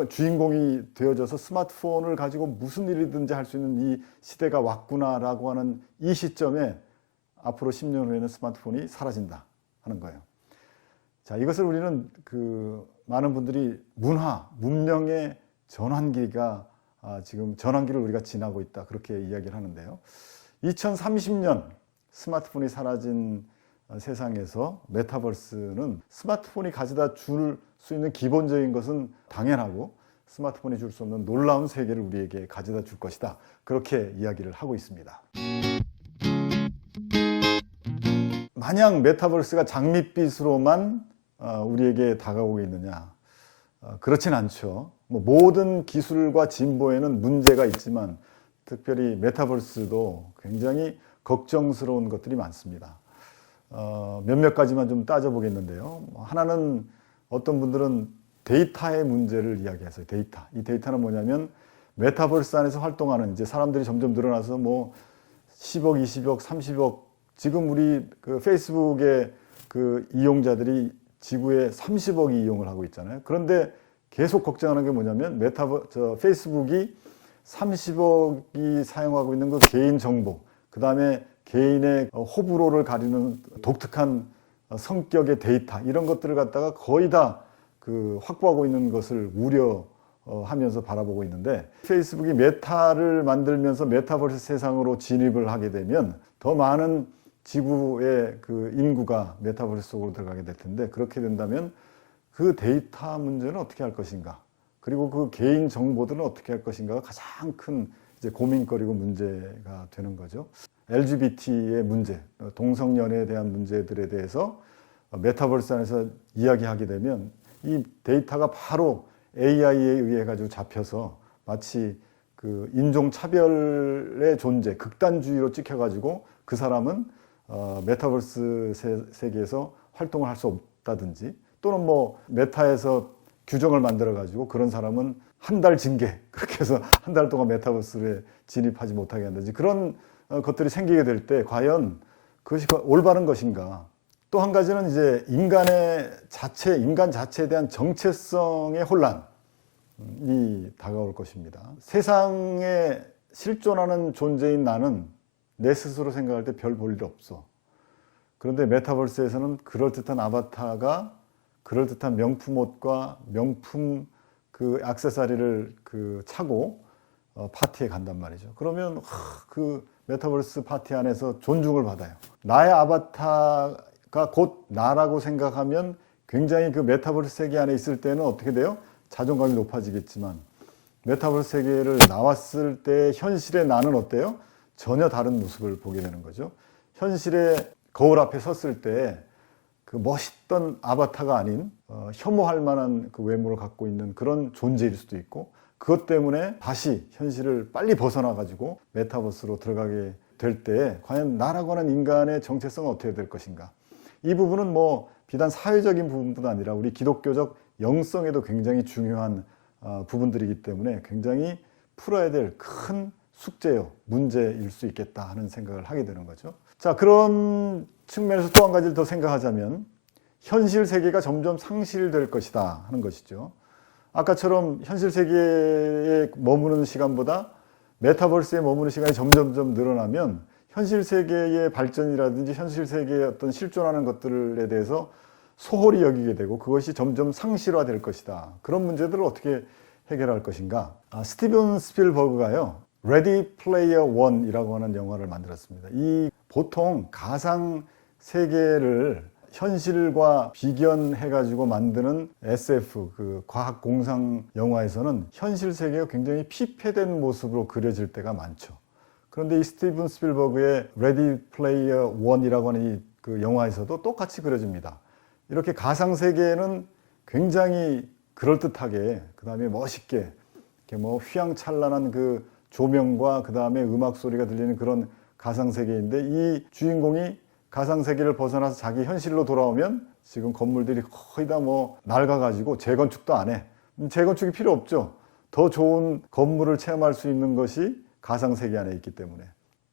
주인공이 되어져서 스마트폰을 가지고 무슨 일이든지 할 수 있는 이 시대가 왔구나라고 하는 이 시점에 앞으로 10년 후에는 스마트폰이 사라진다 하는 거예요. 자, 이것을 우리는 그 많은 분들이 문명의 전환기가 지금 전환기를 우리가 지나고 있다 그렇게 이야기를 하는데요. 2030년 스마트폰이 사라진 세상에서 메타버스는 스마트폰이 가져다 줄 수 있는 기본적인 것은 당연하고 스마트폰이 줄 수 없는 놀라운 세계를 우리에게 가져다 줄 것이다. 그렇게 이야기를 하고 있습니다. 마냥 메타버스가 장밋빛으로만 우리에게 다가오고 있느냐? 그렇진 않죠. 모든 기술과 진보에는 문제가 있지만 특별히 메타버스도 굉장히 걱정스러운 것들이 많습니다. 몇몇 가지만 좀 따져보겠는데요. 하나는 어떤 분들은 데이터의 문제를 이야기하세요. 데이터. 이 데이터는 뭐냐면 메타버스 안에서 활동하는 이제 사람들이 점점 늘어나서 뭐 10억, 20억, 30억 지금 우리 그 페이스북의 그 이용자들이 지구에 30억이 이용을 하고 있잖아요. 그런데 계속 걱정하는 게 뭐냐면 페이스북이 30억이 사용하고 있는 그 개인 정보, 그 다음에 개인의 호불호를 가리는 독특한 성격의 데이터 이런 것들을 갖다가 거의 다 그 확보하고 있는 것을 우려하면서 바라보고 있는데 페이스북이 메타를 만들면서 메타버스 세상으로 진입을 하게 되면 더 많은 지구의 그 인구가 메타버스 속으로 들어가게 될 텐데 그렇게 된다면 그 데이터 문제는 어떻게 할 것인가 그리고 그 개인 정보들은 어떻게 할 것인가가 가장 큰 이제 고민거리고 문제가 되는 거죠. LGBT의 문제, 동성연애에 대한 문제들에 대해서 메타버스 안에서 이야기하게 되면 이 데이터가 바로 AI에 의해 가지고 잡혀서 마치 그 인종차별의 존재, 극단주의로 찍혀가지고 그 사람은 메타버스 세계에서 활동을 할 수 없다든지 또는 뭐 메타에서 규정을 만들어 가지고 그런 사람은 한 달 징계 그렇게 해서 한 달 동안 메타버스에 진입하지 못하게 한다든지 그런 것들이 생기게 될 때 과연 그것이 올바른 것인가. 또 한 가지는 이제 인간 자체에 대한 정체성의 혼란이 다가올 것입니다. 세상에 실존하는 존재인 나는 내 스스로 생각할 때 별 볼 일 없어. 그런데 메타버스에서는 그럴듯한 아바타가 그럴듯한 명품 옷과 명품 그 액세서리를 그 차고 파티에 간단 말이죠. 그러면 그 메타버스 파티 안에서 존중을 받아요. 나의 아바타가 곧 나라고 생각하면 굉장히 그 메타버스 세계 안에 있을 때는 어떻게 돼요? 자존감이 높아지겠지만 메타버스 세계를 나왔을 때 현실의 나는 어때요? 전혀 다른 모습을 보게 되는 거죠. 현실의 거울 앞에 섰을 때 그 멋있던 아바타가 아닌 혐오할 만한 그 외모를 갖고 있는 그런 존재일 수도 있고 그것 때문에 다시 현실을 빨리 벗어나 가지고 메타버스로 들어가게 될 때 과연 나라고 하는 인간의 정체성은 어떻게 될 것인가. 이 부분은 뭐 비단 사회적인 부분뿐 아니라 우리 기독교적 영성에도 굉장히 중요한 부분들이기 때문에 굉장히 풀어야 될 큰 숙제요, 문제일 수 있겠다 하는 생각을 하게 되는 거죠. 자, 그런 측면에서 또 한 가지를 더 생각하자면 현실 세계가 점점 상실될 것이다 하는 것이죠. 아까처럼 현실 세계에 머무는 시간보다 메타버스에 머무는 시간이 점점 늘어나면 현실 세계의 발전이라든지 현실 세계의 어떤 실존하는 것들에 대해서 소홀히 여기게 되고 그것이 점점 상실화될 것이다. 그런 문제들을 어떻게 해결할 것인가. 스티븐 스필버그가요. 레디 플레이어 원이라고 하는 영화를 만들었습니다. 이 보통 가상 세계를 현실과 비견해가지고 만드는 SF, 그 과학 공상 영화에서는 현실 세계가 굉장히 피폐된 모습으로 그려질 때가 많죠. 그런데 이 스티븐 스필버그의 레디 플레이어 원이라고 하는 이 그 영화에서도 똑같이 그려집니다. 이렇게 가상 세계는 굉장히 그럴듯하게, 그 다음에 멋있게, 이렇게 뭐 휘황찬란한 그 조명과 그 다음에 음악 소리가 들리는 그런 가상 세계인데 이 주인공이 가상 세계를 벗어나서 자기 현실로 돌아오면 지금 건물들이 거의 다 뭐 낡아가지고 재건축도 안 해. 재건축이 필요 없죠. 더 좋은 건물을 체험할 수 있는 것이 가상 세계 안에 있기 때문에.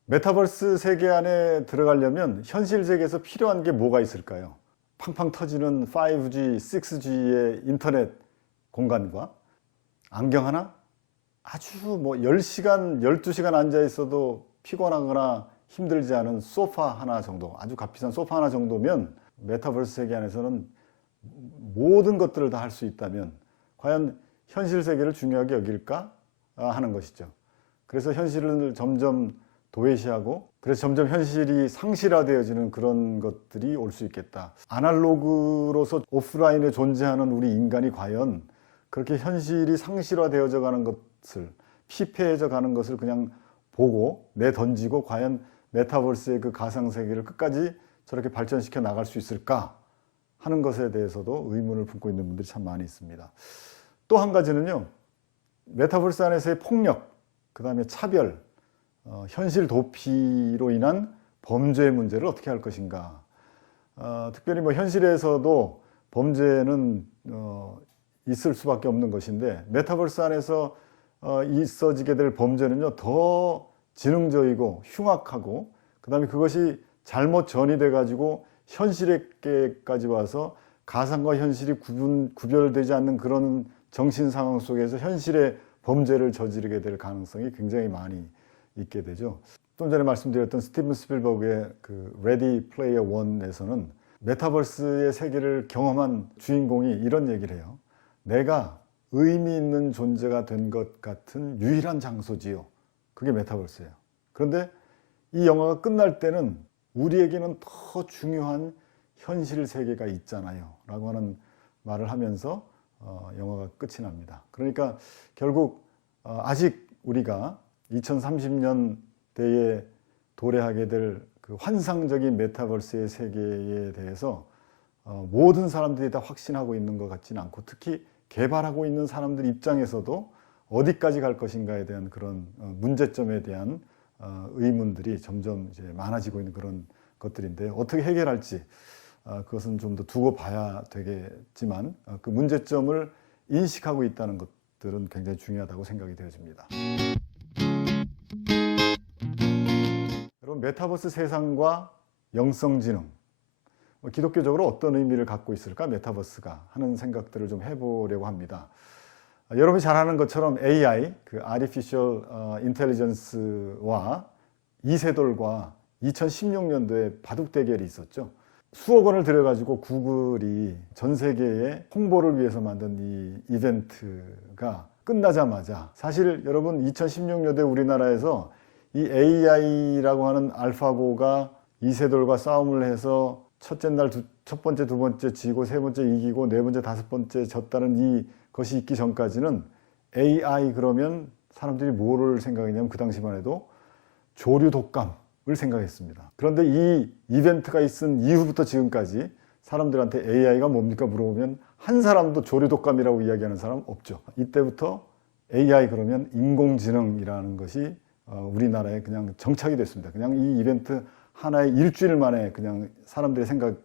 메타버스 세계 안에 들어가려면 현실 세계에서 필요한 게 뭐가 있을까요? 팡팡 터지는 5G, 6G의 인터넷 공간과 안경 하나? 아주 뭐 10시간, 12시간 앉아 있어도 피곤하거나 힘들지 않은 소파 하나 정도, 아주 값비싼 소파 하나 정도면 메타버스 세계 안에서는 모든 것들을 다 할 수 있다면 과연 현실 세계를 중요하게 여길까 하는 것이죠. 그래서 현실을 점점 도외시하고 그래서 점점 현실이 상실화되어지는 그런 것들이 올 수 있겠다. 아날로그로서 오프라인에 존재하는 우리 인간이 과연 그렇게 현실이 상실화되어져 가는 것을 피폐해져 가는 것을 그냥 보고 내던지고 과연 메타버스의 그 가상세계를 끝까지 저렇게 발전시켜 나갈 수 있을까 하는 것에 대해서도 의문을 품고 있는 분들이 참 많이 있습니다. 또 한 가지는요, 메타버스 안에서의 폭력, 그 다음에 차별, 현실 도피로 인한 범죄 문제를 어떻게 할 것인가. 특별히 뭐 현실에서도 범죄는 있을 수밖에 없는 것인데 메타버스 안에서 있어지게 될 범죄는요 더 지능적이고 흉악하고 그 다음에 그것이 잘못 전이돼 가지고 현실에까지 와서 가상과 현실이 구별되지 않는 그런 정신 상황 속에서 현실의 범죄를 저지르게 될 가능성이 굉장히 많이 있게 되죠. 좀 전에 말씀드렸던 스티븐 스필버그의 그 레디 플레이어 1에서는 메타버스의 세계를 경험한 주인공이 이런 얘기를 해요. 내가 의미 있는 존재가 된 것 같은 유일한 장소지요. 그게 메타버스예요. 그런데 이 영화가 끝날 때는 우리에게는 더 중요한 현실 세계가 있잖아요. 라고 하는 말을 하면서 영화가 끝이 납니다. 그러니까 결국 아직 우리가 2030년대에 도래하게 될 그 환상적인 메타버스의 세계에 대해서 모든 사람들이 다 확신하고 있는 것 같지는 않고 특히 개발하고 있는 사람들 입장에서도 어디까지 갈 것인가에 대한 그런 문제점에 대한 의문들이 점점 이제 많아지고 있는 그런 것들인데 어떻게 해결할지 그것은 좀 더 두고 봐야 되겠지만 그 문제점을 인식하고 있다는 것들은 굉장히 중요하다고 생각이 되어집니다. 여러분, 메타버스 세상과 영성지능, 기독교적으로 어떤 의미를 갖고 있을까 메타버스가 하는 생각들을 좀 해보려고 합니다. 여러분이 잘 아는 것처럼 AI, 그 Artificial Intelligence와 이세돌과 2016년도에 바둑 대결이 있었죠. 수억 원을 들여가지고 구글이 전 세계에 홍보를 위해서 만든 이 이벤트가 끝나자마자 사실 여러분 2016년도에 우리나라에서 이 AI라고 하는 알파고가 이세돌과 싸움을 해서 첫째 날 첫 번째, 두 번째 지고 세 번째 이기고 네 번째, 다섯 번째 졌다는 이것이 있기 전까지는 AI 그러면 사람들이 뭐를 생각했냐면 그 당시만 해도 조류 독감을 생각했습니다. 그런데 이 이벤트가 있은 이후부터 지금까지 사람들한테 AI가 뭡니까 물어보면 한 사람도 조류 독감이라고 이야기하는 사람 없죠. 이때부터 AI 그러면 인공지능이라는 것이 우리나라에 그냥 정착이 됐습니다. 그냥 이 이벤트 하나의 일주일 만에 그냥 사람들의 생각이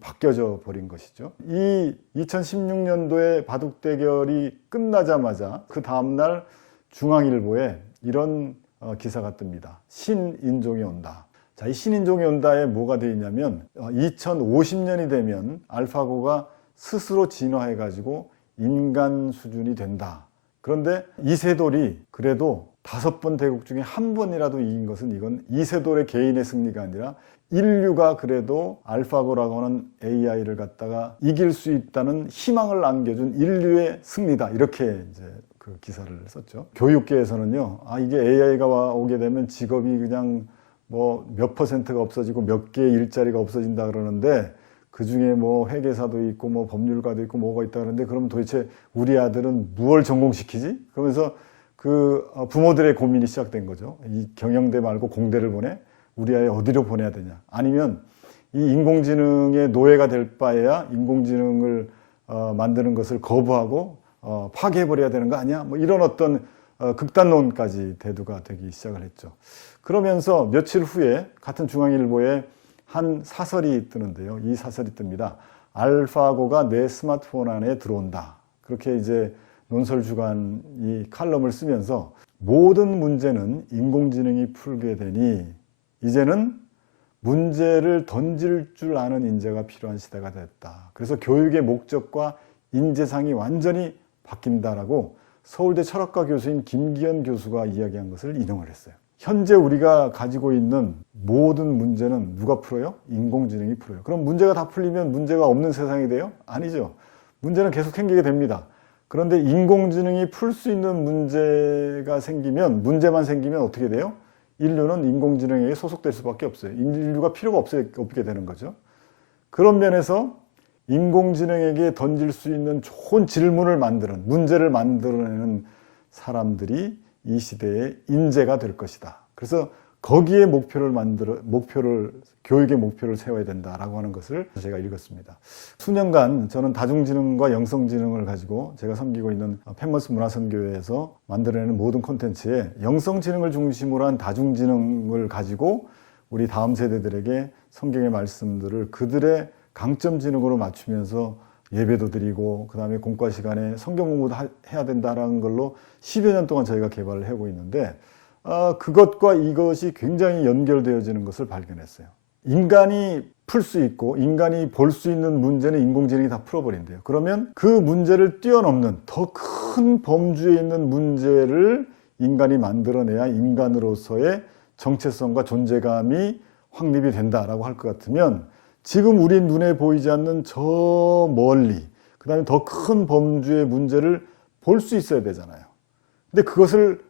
바뀌어져 버린 것이죠. 이 2016년도에 바둑 대결이 끝나자마자 그 다음날 중앙일보에 이런 기사가 뜹니다. 신인종이 온다. 자, 이 신인종이 온다에 뭐가 되어 있냐면 2050년이 되면 알파고가 스스로 진화해가지고 인간 수준이 된다. 그런데 이세돌이 그래도 5번 대국 중에 한 번이라도 이긴 것은 이건 이세돌의 개인의 승리가 아니라 인류가 그래도 알파고라고 하는 AI를 갖다가 이길 수 있다는 희망을 안겨준 인류의 승리다. 이렇게 이제 그 기사를 썼죠. 교육계에서는요, 이게 AI가 오게 되면 직업이 그냥 뭐 몇 퍼센트가 없어지고 몇 개의 일자리가 없어진다 그러는데 그 중에 뭐 회계사도 있고 뭐 법률가도 있고 뭐가 있다 그러는데 그럼 도대체 우리 아들은 무엇을 전공시키지? 그러면서 그 부모들의 고민이 시작된 거죠. 이 경영대 말고 공대를 보내? 우리 아이 어디로 보내야 되냐? 아니면 이 인공지능의 노예가 될 바에야 인공지능을 만드는 것을 거부하고 파괴해버려야 되는 거 아니야? 뭐 이런 어떤 극단론까지 대두가 되기 시작을 했죠. 그러면서 며칠 후에 같은 중앙일보에 한 사설이 뜨는데요. 이 사설이 뜹니다. 알파고가 내 스마트폰 안에 들어온다. 그렇게 이제 논설주간이 칼럼을 쓰면서 모든 문제는 인공지능이 풀게 되니 이제는 문제를 던질 줄 아는 인재가 필요한 시대가 됐다. 그래서 교육의 목적과 인재상이 완전히 바뀐다라고 서울대 철학과 교수인 김기현 교수가 이야기한 것을 인용을 했어요. 현재 우리가 가지고 있는 모든 문제는 누가 풀어요? 인공지능이 풀어요. 그럼 문제가 다 풀리면 문제가 없는 세상이 돼요? 아니죠. 문제는 계속 생기게 됩니다. 그런데 인공지능이 풀 수 있는 문제가 생기면, 문제만 생기면 어떻게 돼요? 인류는 인공지능에게 소속될 수밖에 없어요. 인류가 필요가 없게 되는 거죠. 그런 면에서 인공지능에게 던질 수 있는 좋은 질문을 만드는, 문제를 만들어내는 사람들이 이 시대의 인재가 될 것이다. 그래서 거기에 교육의 목표를 세워야 된다라고 하는 것을 제가 읽었습니다. 수년간 저는 다중지능과 영성지능을 가지고 제가 섬기고 있는 펜머스 문화선교회에서 만들어내는 모든 콘텐츠에 영성지능을 중심으로 한 다중지능을 가지고 우리 다음 세대들에게 성경의 말씀들을 그들의 강점지능으로 맞추면서 예배도 드리고 그 다음에 공과 시간에 성경 공부도 해야 된다는 걸로 10여 년 동안 저희가 개발을 하고 있는데 그것과 이것이 굉장히 연결되어지는 것을 발견했어요. 인간이 풀 수 있고 인간이 볼 수 있는 문제는 인공지능이 다 풀어버린대요. 그러면 그 문제를 뛰어넘는 더 큰 범주에 있는 문제를 인간이 만들어내야 인간으로서의 정체성과 존재감이 확립이 된다라고 할 것 같으면 지금 우리 눈에 보이지 않는 저 멀리 그 다음에 더 큰 범주의 문제를 볼 수 있어야 되잖아요. 근데 그것을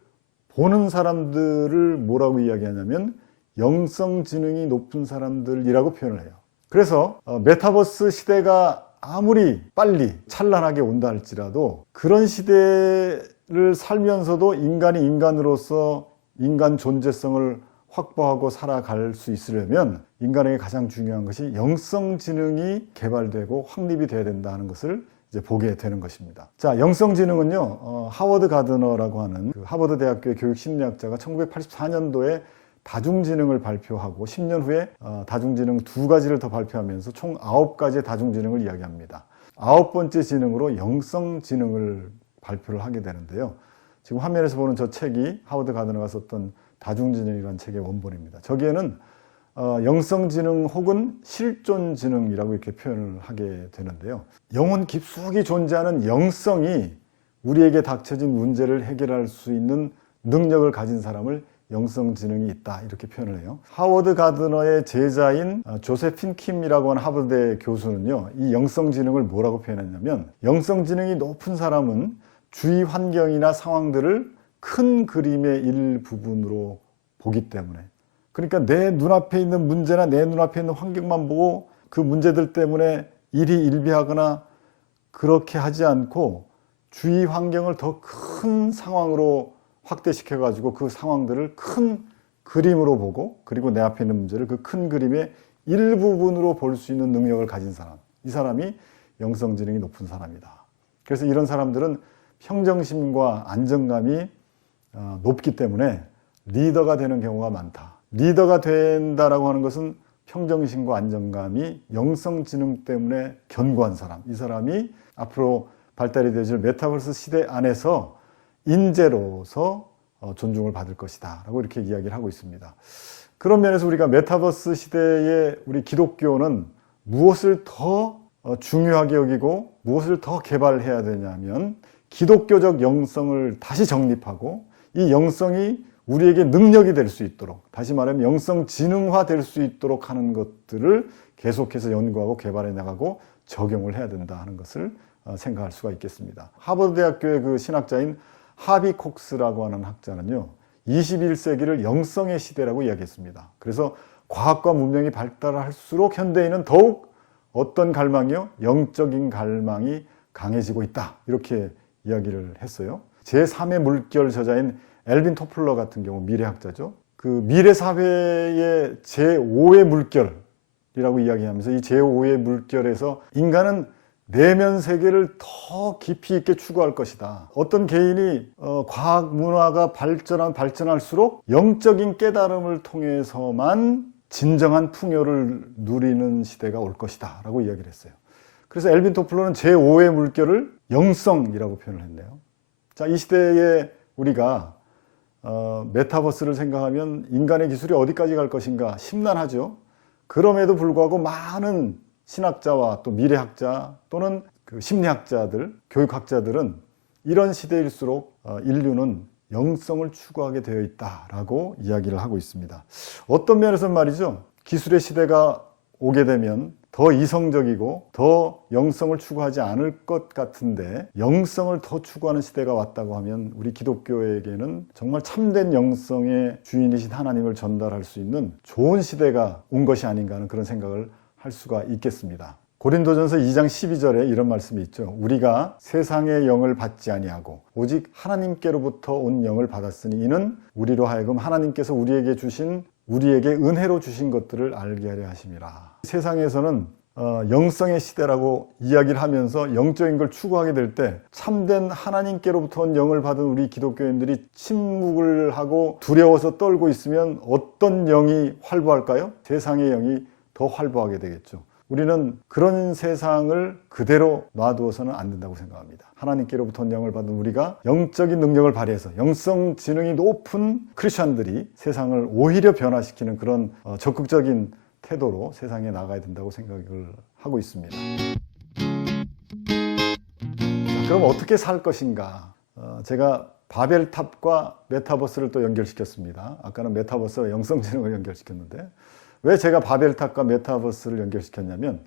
보는 사람들을 뭐라고 이야기하냐면 영성지능이 높은 사람들이라고 표현을 해요. 그래서 메타버스 시대가 아무리 빨리 찬란하게 온다 할지라도 그런 시대를 살면서도 인간이 인간으로서 인간 존재성을 확보하고 살아갈 수 있으려면 인간에게 가장 중요한 것이 영성지능이 개발되고 확립이 돼야 된다는 것을 이제 보게 되는 것입니다. 자, 영성지능은요, 하워드 가드너라고 하는 그 하버드 대학교의 교육심리학자가 1984년도에 다중지능을 발표하고 10년 후에 다중지능 2가지를 더 발표하면서 총 9가지의 다중지능을 이야기합니다. 9번째 지능으로 영성지능을 발표를 하게 되는데요. 지금 화면에서 보는 저 책이 하워드 가드너가 썼던 다중지능이라는 책의 원본입니다. 저기에는 영성지능 혹은 실존지능이라고 이렇게 표현을 하게 되는데요. 영혼 깊숙이 존재하는 영성이 우리에게 닥쳐진 문제를 해결할 수 있는 능력을 가진 사람을 영성지능이 있다 이렇게 표현을 해요. 하워드 가드너의 제자인 조세핀 킴이라고 하는 하버드대 교수는요, 이 영성지능을 뭐라고 표현했냐면 영성지능이 높은 사람은 주위 환경이나 상황들을 큰 그림의 일부분으로 보기 때문에, 그러니까 내 눈앞에 있는 문제나 내 눈앞에 있는 환경만 보고 그 문제들 때문에 일희일비하거나 그렇게 하지 않고 주위 환경을 더 큰 상황으로 확대시켜 가지고 그 상황들을 큰 그림으로 보고 그리고 내 앞에 있는 문제를 그 큰 그림의 일부분으로 볼 수 있는 능력을 가진 사람, 이 사람이 영성지능이 높은 사람이다. 그래서 이런 사람들은 평정심과 안정감이 높기 때문에 리더가 되는 경우가 많다. 리더가 된다라고 하는 것은 평정심과 안정감이 영성지능 때문에 견고한 사람, 이 사람이 앞으로 발달이 되어질 메타버스 시대 안에서 인재로서 존중을 받을 것이다 라고 이렇게 이야기를 하고 있습니다. 그런 면에서 우리가 메타버스 시대에 우리 기독교는 무엇을 더 중요하게 여기고 무엇을 더 개발해야 되냐면 기독교적 영성을 다시 정립하고 이 영성이 우리에게 능력이 될 수 있도록, 다시 말하면 영성지능화 될 수 있도록 하는 것들을 계속해서 연구하고 개발해 나가고 적용을 해야 된다 하는 것을 생각할 수가 있겠습니다. 하버드 대학교의 그 신학자인 하비 콕스라고 하는 학자는요, 21세기를 영성의 시대라고 이야기했습니다. 그래서 과학과 문명이 발달할수록 현대인은 더욱 어떤 갈망이요? 영적인 갈망이 강해지고 있다. 이렇게 이야기를 했어요. 제3의 물결 저자인 엘빈 토플러 같은 경우 미래학자죠. 그 미래 사회의 제5의 물결이라고 이야기하면서 이 제5의 물결에서 인간은 내면 세계를 더 깊이 있게 추구할 것이다. 어떤 개인이 과학 문화가 발전할수록 영적인 깨달음을 통해서만 진정한 풍요를 누리는 시대가 올 것이다 라고 이야기를 했어요. 그래서 엘빈 토플러는 제5의 물결을 영성이라고 표현을 했네요. 자, 이 시대에 우리가 메타버스를 생각하면 인간의 기술이 어디까지 갈 것인가 심란하죠. 그럼에도 불구하고 많은 신학자와 또 미래학자 또는 그 심리학자들, 교육학자들은 이런 시대일수록 인류는 영성을 추구하게 되어 있다라고 이야기를 하고 있습니다. 어떤 면에서는 말이죠. 기술의 시대가 오게 되면 더 이성적이고 더 영성을 추구하지 않을 것 같은데 영성을 더 추구하는 시대가 왔다고 하면 우리 기독교에게는 정말 참된 영성의 주인이신 하나님을 전달할 수 있는 좋은 시대가 온 것이 아닌가 하는 그런 생각을 할 수가 있겠습니다. 고린도전서 2장 12절에 이런 말씀이 있죠. 우리가 세상의 영을 받지 아니하고 오직 하나님께로부터 온 영을 받았으니 이는 우리로 하여금 하나님께서 우리에게 은혜로 주신 것들을 알게 하려 하심이라. 세상에서는 영성의 시대라고 이야기를 하면서 영적인 걸 추구하게 될 때 참된 하나님께로부터 온 영을 받은 우리 기독교인들이 침묵을 하고 두려워서 떨고 있으면 어떤 영이 활보할까요? 세상의 영이 더 활보하게 되겠죠. 우리는 그런 세상을 그대로 놔두어서는 안 된다고 생각합니다. 하나님께로부터 온 영을 받은 우리가 영적인 능력을 발휘해서 영성 지능이 높은 크리스천들이 세상을 오히려 변화시키는 그런 적극적인 태도로 세상에 나가야 된다고 생각을 하고 있습니다. 자, 그럼 어떻게 살 것인가? 제가 바벨탑과 메타버스를 또 연결시켰습니다. 아까는 메타버스와 영성지능을 연결시켰는데 왜 제가 바벨탑과 메타버스를 연결시켰냐면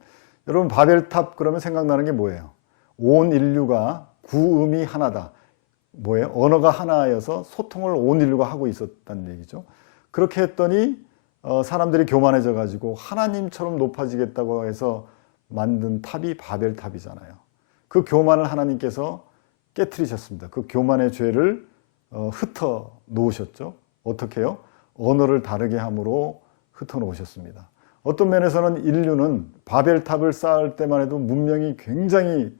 여러분 바벨탑 그러면 생각나는 게 뭐예요? 온 인류가 구음이 하나다. 뭐예요? 언어가 하나여서 소통을 온 인류가 하고 있었다는 얘기죠. 그렇게 했더니 사람들이 교만해져 가지고 하나님처럼 높아지겠다고 해서 만든 탑이 바벨탑이잖아요. 그 교만을 하나님께서 깨트리셨습니다. 그 교만의 죄를 흩어 놓으셨죠. 어떻게 해요? 언어를 다르게 함으로 흩어 놓으셨습니다. 어떤 면에서는 인류는 바벨탑을 쌓을 때만 해도 문명이 굉장히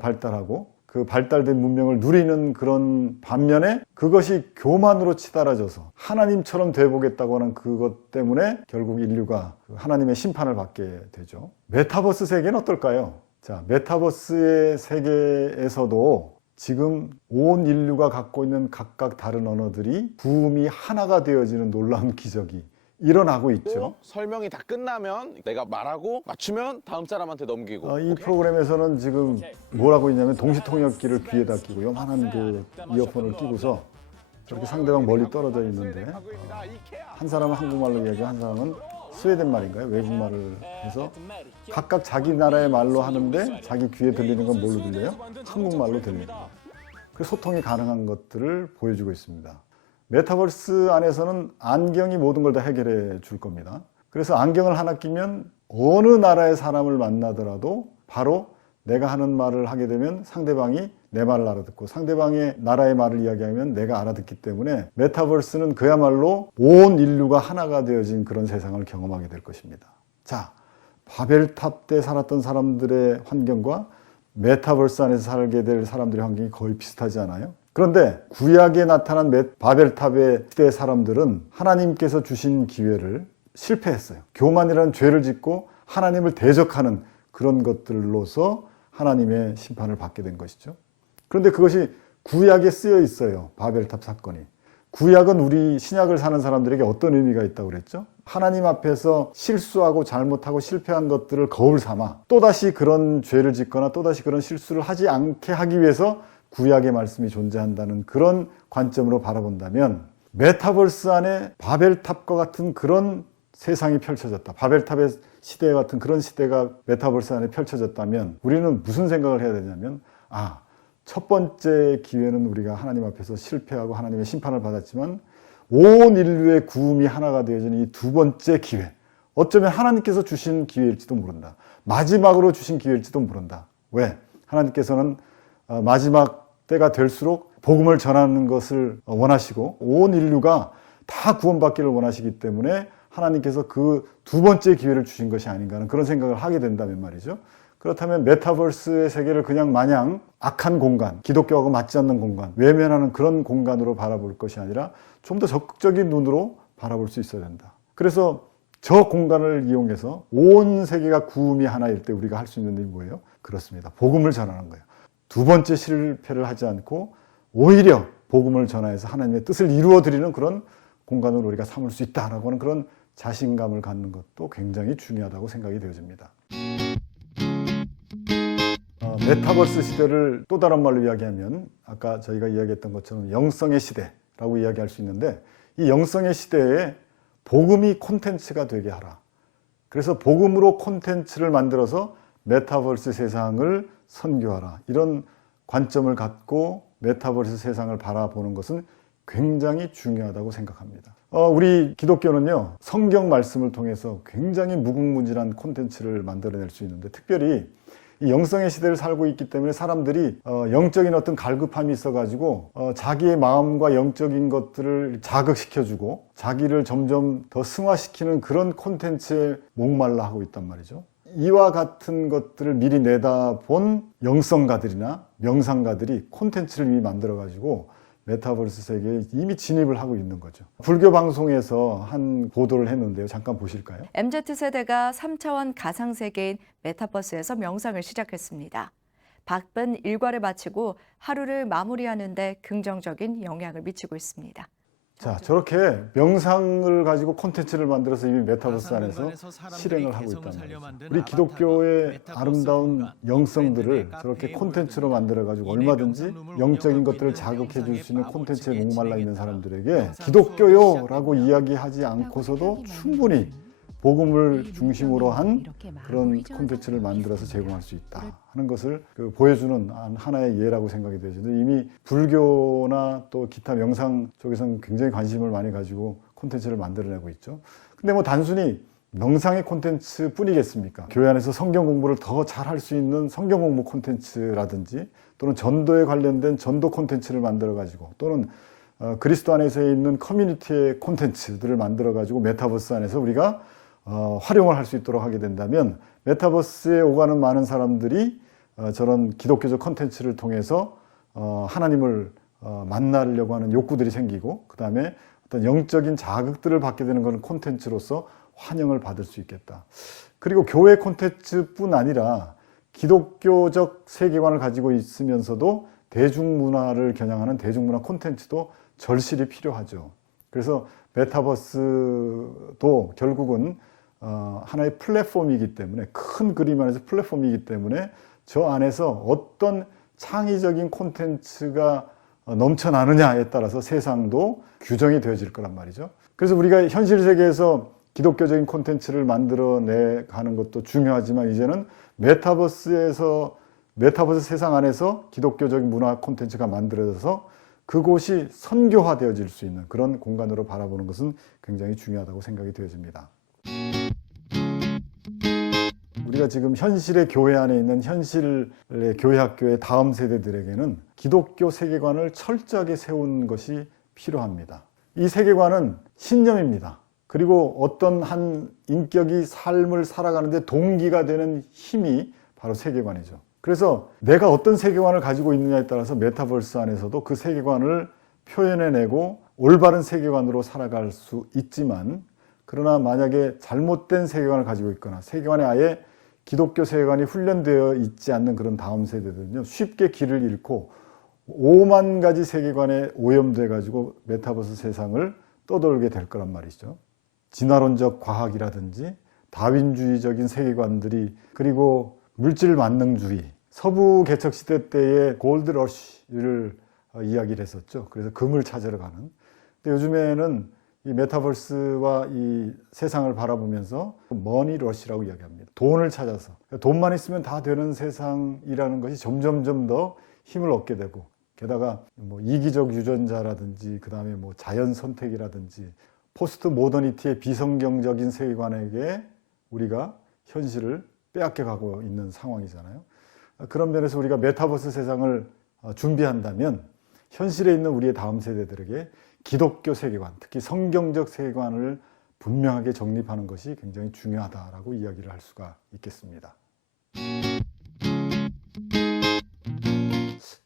발달하고 그 발달된 문명을 누리는 그런 반면에 그것이 교만으로 치달아져서 하나님처럼 돼보겠다고 하는 그것 때문에 결국 인류가 하나님의 심판을 받게 되죠. 메타버스 세계는 어떨까요? 자, 메타버스의 세계에서도 지금 온 인류가 갖고 있는 각각 다른 언어들이 부음이 하나가 되어지는 놀라운 기적이 일어나고 있죠. 설명이 다 끝나면 내가 말하고 맞추면 다음 사람한테 넘기고. 이 프로그램에서는 지금 뭘 하고 있냐면 동시통역기를 귀에다 끼고 요만한 그 이어폰을 끼고서 저렇게 상대방 멀리 떨어져 있는데 한 사람은 한국말로 이야기하고 한 사람은 스웨덴 말인가요? 외국말을 해서 각각 자기 나라의 말로 하는데 자기 귀에 들리는 건 뭘로 들려요? 한국말로 들립니다. 그래서 소통이 가능한 것들을 보여주고 있습니다. 메타버스 안에서는 안경이 모든 걸 다 해결해 줄 겁니다. 그래서 안경을 하나 끼면 어느 나라의 사람을 만나더라도 바로 내가 하는 말을 하게 되면 상대방이 내 말을 알아듣고 상대방의 나라의 말을 이야기하면 내가 알아듣기 때문에 메타버스는 그야말로 온 인류가 하나가 되어진 그런 세상을 경험하게 될 것입니다. 자, 바벨탑 때 살았던 사람들의 환경과 메타버스 안에서 살게 될 사람들의 환경이 거의 비슷하지 않아요? 그런데 구약에 나타난 바벨탑의 시대 사람들은 하나님께서 주신 기회를 실패했어요. 교만이라는 죄를 짓고 하나님을 대적하는 그런 것들로서 하나님의 심판을 받게 된 것이죠. 그런데 그것이 구약에 쓰여 있어요. 바벨탑 사건이. 구약은 우리 신약을 사는 사람들에게 어떤 의미가 있다고 그랬죠? 하나님 앞에서 실수하고 잘못하고 실패한 것들을 거울 삼아 또다시 그런 죄를 짓거나 또다시 그런 실수를 하지 않게 하기 위해서 구약의 말씀이 존재한다는 그런 관점으로 바라본다면 메타버스 안에 바벨탑과 같은 그런 세상이 펼쳐졌다. 바벨탑의 시대 같은 그런 시대가 메타버스 안에 펼쳐졌다면 우리는 무슨 생각을 해야 되냐면 첫 번째 기회는 우리가 하나님 앞에서 실패하고 하나님의 심판을 받았지만 온 인류의 구음이 하나가 되어지는 이 두 번째 기회, 어쩌면 하나님께서 주신 기회일지도 모른다. 마지막으로 주신 기회일지도 모른다. 왜? 하나님께서는 마지막 때가 될수록 복음을 전하는 것을 원하시고 온 인류가 다 구원받기를 원하시기 때문에 하나님께서 그 두 번째 기회를 주신 것이 아닌가 하는 그런 생각을 하게 된다면 말이죠. 그렇다면 메타버스의 세계를 그냥 마냥 악한 공간, 기독교하고 맞지 않는 공간, 외면하는 그런 공간으로 바라볼 것이 아니라 좀 더 적극적인 눈으로 바라볼 수 있어야 된다. 그래서 저 공간을 이용해서 온 세계가 구음이 하나일 때 우리가 할 수 있는 일이 뭐예요? 그렇습니다. 복음을 전하는 거예요. 두 번째 실패를 하지 않고 오히려 복음을 전하여서 하나님의 뜻을 이루어드리는 그런 공간으로 우리가 삼을 수 있다라고 하는 그런 자신감을 갖는 것도 굉장히 중요하다고 생각이 되어집니다. 메타버스 시대를 또 다른 말로 이야기하면 아까 저희가 이야기했던 것처럼 영성의 시대라고 이야기할 수 있는데, 이 영성의 시대에 복음이 콘텐츠가 되게 하라. 그래서 복음으로 콘텐츠를 만들어서 메타버스 세상을 선교하라. 이런 관점을 갖고 메타버스 세상을 바라보는 것은 굉장히 중요하다고 생각합니다. 우리 기독교는요, 성경 말씀을 통해서 굉장히 무궁무진한 콘텐츠를 만들어낼 수 있는데, 특별히 이 영성의 시대를 살고 있기 때문에 사람들이 영적인 어떤 갈급함이 있어가지고 자기의 마음과 영적인 것들을 자극시켜주고 자기를 점점 더 승화시키는 그런 콘텐츠에 목말라 하고 있단 말이죠. 이와 같은 것들을 미리 내다본 영성가들이나 명상가들이 콘텐츠를 이미 만들어가지고 메타버스 세계에 이미 진입을 하고 있는 거죠. 불교 방송에서 한 보도를 했는데요. 잠깐 보실까요? MZ세대가 3차원 가상세계인 메타버스에서 명상을 시작했습니다. 바쁜 일과를 마치고 하루를 마무리하는 데 긍정적인 영향을 미치고 있습니다. 자, 저렇게 명상을 가지고 콘텐츠를 만들어서 이미 메타버스 안에서 실행을 하고 있다는 거죠. 우리 기독교의 아름다운 영성들을 저렇게 콘텐츠로 만들어가지고 얼마든지 영적인 것들을 자극해 줄 수 있는 콘텐츠에 목말라 있는 사람들에게 기독교요라고 이야기하지 않고서도 충분히 복음을 중심으로 한 그런 콘텐츠를 만들어서 제공할 수 있다 하는 것을 보여주는 하나의 예라고 생각이 되죠. 이미 불교나 또 기타 명상 쪽에서는 굉장히 관심을 많이 가지고 콘텐츠를 만들어내고 있죠. 근데 뭐 단순히 명상의 콘텐츠 뿐이겠습니까? 교회 안에서 성경 공부를 더 잘 할 수 있는 성경 공부 콘텐츠라든지, 또는 전도에 관련된 전도 콘텐츠를 만들어 가지고, 또는 그리스도 안에서 있는 커뮤니티의 콘텐츠들을 만들어 가지고 메타버스 안에서 우리가 활용을 할 수 있도록 하게 된다면, 메타버스에 오가는 많은 사람들이 저런 기독교적 콘텐츠를 통해서 하나님을 만나려고 하는 욕구들이 생기고, 그 다음에 어떤 영적인 자극들을 받게 되는 그런 콘텐츠로서 환영을 받을 수 있겠다. 그리고 교회 콘텐츠뿐 아니라 기독교적 세계관을 가지고 있으면서도 대중문화를 겨냥하는 대중문화 콘텐츠도 절실히 필요하죠. 그래서 메타버스도 결국은 하나의 플랫폼이기 때문에, 큰 그림 안에서 플랫폼이기 때문에 저 안에서 어떤 창의적인 콘텐츠가 넘쳐나느냐에 따라서 세상도 규정이 되어질 거란 말이죠. 그래서 우리가 현실 세계에서 기독교적인 콘텐츠를 만들어내 가는 것도 중요하지만, 이제는 메타버스 세상 안에서 기독교적인 문화 콘텐츠가 만들어져서 그곳이 선교화되어질 수 있는 그런 공간으로 바라보는 것은 굉장히 중요하다고 생각이 되어집니다. 우리가 지금 현실의 교회 안에 있는 현실의 교회 학교의 다음 세대들에게는 기독교 세계관을 철저하게 세운 것이 필요합니다. 이 세계관은 신념입니다. 그리고 어떤 한 인격이 삶을 살아가는데 동기가 되는 힘이 바로 세계관이죠. 그래서 내가 어떤 세계관을 가지고 있느냐에 따라서 메타버스 안에서도 그 세계관을 표현해내고 올바른 세계관으로 살아갈 수 있지만, 그러나 만약에 잘못된 세계관을 가지고 있거나 세계관에 아예 기독교 세계관이 훈련되어 있지 않는 그런 다음 세대들은요, 쉽게 길을 잃고 5만 가지 세계관에 오염돼 가지고 메타버스 세상을 떠돌게 될 거란 말이죠. 진화론적 과학이라든지 다윈주의적인 세계관들이, 그리고 물질 만능주의, 서부 개척 시대 때의 골드 러시를 이야기를 했었죠. 그래서 금을 찾으러 가는. 근데 요즘에는 이 메타버스와 이 세상을 바라보면서 머니 러시라고 이야기합니다. 돈을 찾아서, 돈만 있으면 다 되는 세상이라는 것이 점점점 더 힘을 얻게 되고, 게다가 뭐 이기적 유전자라든지, 그 다음에 뭐 자연 선택이라든지, 포스트 모더니티의 비성경적인 세계관에게 우리가 현실을 빼앗겨 가고 있는 상황이잖아요. 그런 면에서 우리가 메타버스 세상을 준비한다면 현실에 있는 우리의 다음 세대들에게 기독교 세계관, 특히 성경적 세계관을 분명하게 정립하는 것이 굉장히 중요하다라고 이야기를 할 수가 있겠습니다.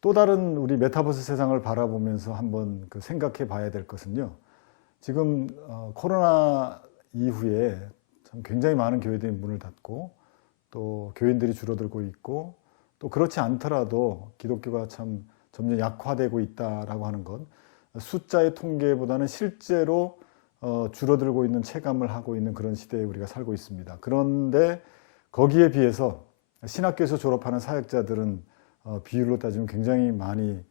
또 다른 우리 메타버스 세상을 바라보면서 한번 생각해 봐야 될 것은요, 지금 코로나 이후에 참 굉장히 많은 교회들이 문을 닫고 또 교인들이 줄어들고 있고, 또 그렇지 않더라도 기독교가 참 점점 약화되고 있다라고 하는 것, 숫자의 통계보다는 실제로 줄어들고 있는 체감을 하고 있는 그런 시대에 우리가 살고 있습니다. 그런데 거기에 비해서 신학교에서 졸업하는 사역자들은 비율로 따지면 굉장히 많이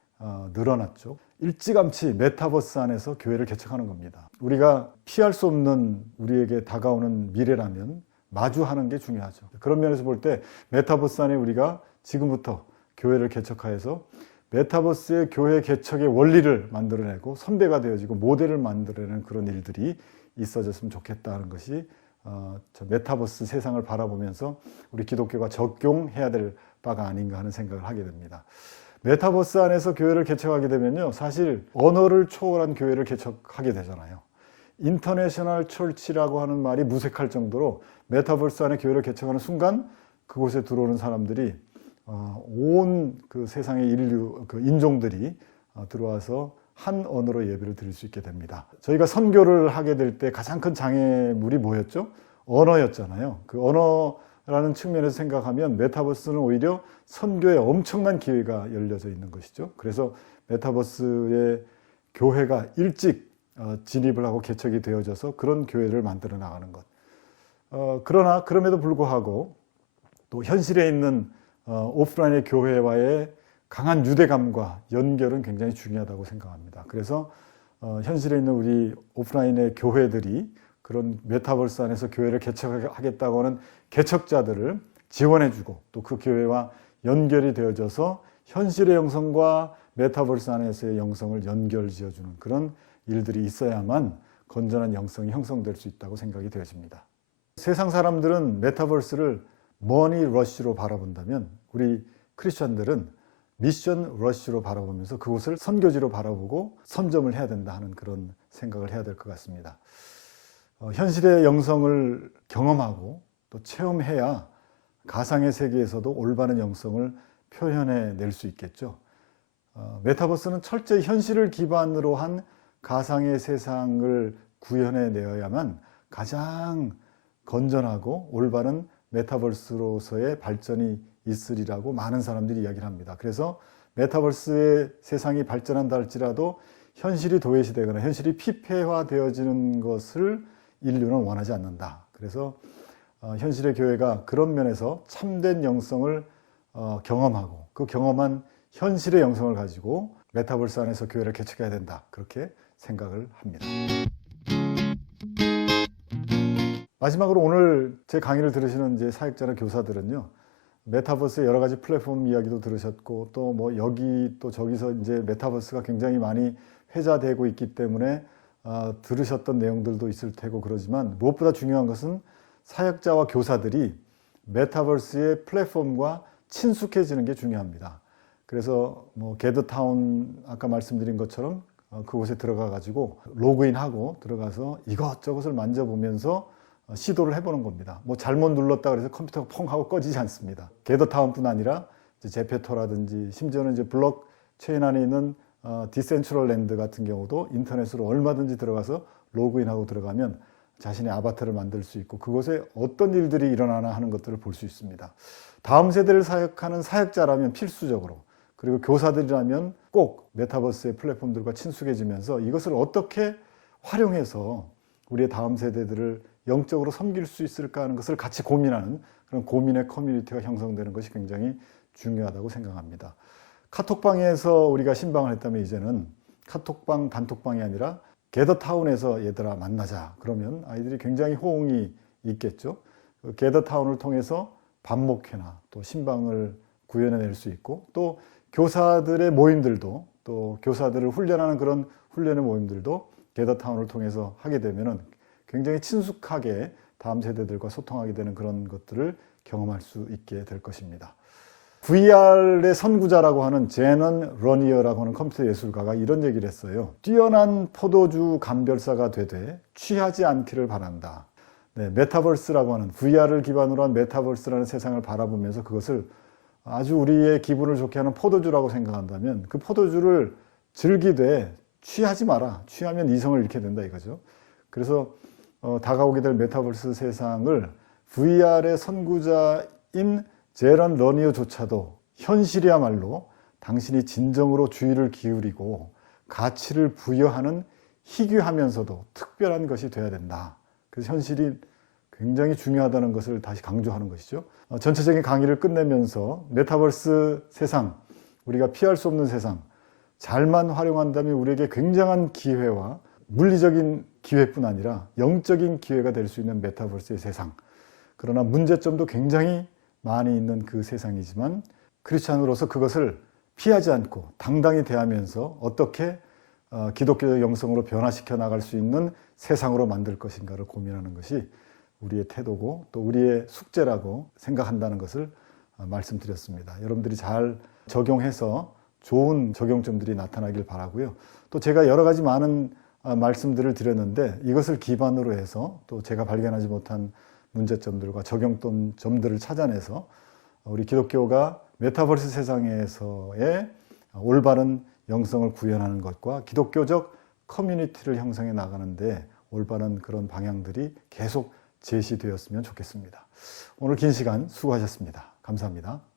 늘어났죠. 일찌감치 메타버스 안에서 교회를 개척하는 겁니다. 우리가 피할 수 없는 우리에게 다가오는 미래라면 마주하는 게 중요하죠. 그런 면에서 볼 때 메타버스 안에 우리가 지금부터 교회를 개척하여서 메타버스의 교회 개척의 원리를 만들어내고 선배가 되어지고 모델을 만들어내는 그런 일들이 있어졌으면 좋겠다는 것이 저 메타버스 세상을 바라보면서 우리 기독교가 적용해야 될 바가 아닌가 하는 생각을 하게 됩니다. 메타버스 안에서 교회를 개척하게 되면요, 사실 언어를 초월한 교회를 개척하게 되잖아요. 인터내셔널 철치라고 하는 말이 무색할 정도로 메타버스 안에 교회를 개척하는 순간 그곳에 들어오는 사람들이 온 그 세상의 인류, 그 인종들이 들어와서 한 언어로 예배를 드릴 수 있게 됩니다. 저희가 선교를 하게 될 때 가장 큰 장애물이 뭐였죠? 언어였잖아요. 그 언어라는 측면에서 생각하면 메타버스는 오히려 선교에 엄청난 기회가 열려져 있는 것이죠. 그래서 메타버스의 교회가 일찍 진입을 하고 개척이 되어져서 그런 교회를 만들어 나가는 것. 그러나 그럼에도 불구하고 또 현실에 있는 오프라인의 교회와의 강한 유대감과 연결은 굉장히 중요하다고 생각합니다. 그래서 현실에 있는 우리 오프라인의 교회들이 그런 메타버스 안에서 교회를 개척하겠다고 하는 개척자들을 지원해주고 또 그 교회와 연결이 되어져서 현실의 영성과 메타버스 안에서의 영성을 연결지어주는 그런 일들이 있어야만 건전한 영성이 형성될 수 있다고 생각이 되어집니다. 세상 사람들은 메타버스를 머니 러쉬로 바라본다면 우리 크리스천들은 미션 러쉬로 바라보면서 그곳을 선교지로 바라보고 선점을 해야 된다 하는 그런 생각을 해야 될 것 같습니다. 현실의 영성을 경험하고 또 체험해야 가상의 세계에서도 올바른 영성을 표현해 낼 수 있겠죠. 메타버스는 철저히 현실을 기반으로 한 가상의 세상을 구현해 내어야만 가장 건전하고 올바른 메타버스로서의 발전이 있으리라고 많은 사람들이 이야기를 합니다. 그래서 메타버스의 세상이 발전한다 할지라도 현실이 도외시되거나 현실이 피폐화되어지는 것을 인류는 원하지 않는다. 그래서 현실의 교회가 그런 면에서 참된 영성을 경험하고 그 경험한 현실의 영성을 가지고 메타버스 안에서 교회를 개척해야 된다. 그렇게 생각을 합니다. 마지막으로 오늘 제 강의를 들으시는 이제 사역자나 교사들은요, 메타버스의 여러 가지 플랫폼 이야기도 들으셨고 또 뭐 여기 또 저기서 이제 메타버스가 굉장히 많이 회자되고 있기 때문에 들으셨던 내용들도 있을 테고 그러지만 무엇보다 중요한 것은 사역자와 교사들이 메타버스의 플랫폼과 친숙해지는 게 중요합니다. 그래서 뭐 게더타운 아까 말씀드린 것처럼 그곳에 들어가 가지고 로그인하고 들어가서 이것저것을 만져보면서 시도를 해보는 겁니다. 뭐 잘못 눌렀다 그래서 컴퓨터가 펑 하고 꺼지지 않습니다. 게더타운뿐 아니라 제페토라든지 심지어는 이제 블록체인 안에 있는 디센트럴랜드 같은 경우도 인터넷으로 얼마든지 들어가서 로그인하고 들어가면 자신의 아바타를 만들 수 있고 그곳에 어떤 일들이 일어나나 하는 것들을 볼 수 있습니다. 다음 세대를 사역하는 사역자라면 필수적으로, 그리고 교사들이라면 꼭 메타버스의 플랫폼들과 친숙해지면서 이것을 어떻게 활용해서 우리의 다음 세대들을 영적으로 섬길 수 있을까 하는 것을 같이 고민하는 그런 고민의 커뮤니티가 형성되는 것이 굉장히 중요하다고 생각합니다. 카톡방에서 우리가 신방을 했다면 이제는 카톡방, 단톡방이 아니라 게더타운에서 얘들아 만나자. 그러면 아이들이 굉장히 호응이 있겠죠. 게더타운을 통해서 반목회나 또 신방을 구현해낼 수 있고 또 교사들의 모임들도 또 교사들을 훈련하는 그런 훈련의 모임들도 게더타운을 통해서 하게 되면은 굉장히 친숙하게 다음 세대들과 소통하게 되는 그런 것들을 경험할 수 있게 될 것입니다. VR의 선구자라고 하는 제넌 러니어라고 하는 컴퓨터 예술가가 이런 얘기를 했어요. 뛰어난 포도주 감별사가 되되 취하지 않기를 바란다. 네, 메타버스라고 하는 VR을 기반으로 한 메타버스라는 세상을 바라보면서 그것을 아주 우리의 기분을 좋게 하는 포도주라고 생각한다면 그 포도주를 즐기되 취하지 마라. 취하면 이성을 잃게 된다 이거죠. 그래서 다가오게 될 메타버스 세상을 VR의 선구자인 제런 러니어조차도 현실이야말로 당신이 진정으로 주의를 기울이고 가치를 부여하는 희귀하면서도 특별한 것이 되어야 된다. 그래서 현실이 굉장히 중요하다는 것을 다시 강조하는 것이죠. 전체적인 강의를 끝내면서 메타버스 세상, 우리가 피할 수 없는 세상, 잘만 활용한다면 우리에게 굉장한 기회와 물리적인 기회뿐 아니라 영적인 기회가 될 수 있는 메타버스의 세상. 그러나 문제점도 굉장히 많이 있는 그 세상이지만 크리스찬으로서 그것을 피하지 않고 당당히 대하면서 어떻게 기독교적 영성으로 변화시켜 나갈 수 있는 세상으로 만들 것인가를 고민하는 것이 우리의 태도고 또 우리의 숙제라고 생각한다는 것을 말씀드렸습니다. 여러분들이 잘 적용해서 좋은 적용점들이 나타나길 바라고요. 또 제가 여러 가지 많은 말씀들을 드렸는데 이것을 기반으로 해서 또 제가 발견하지 못한 문제점들과 적용점들을 찾아내서 우리 기독교가 메타버스 세상에서의 올바른 영성을 구현하는 것과 기독교적 커뮤니티를 형성해 나가는데 올바른 그런 방향들이 계속 제시되었으면 좋겠습니다. 오늘 긴 시간 수고하셨습니다. 감사합니다.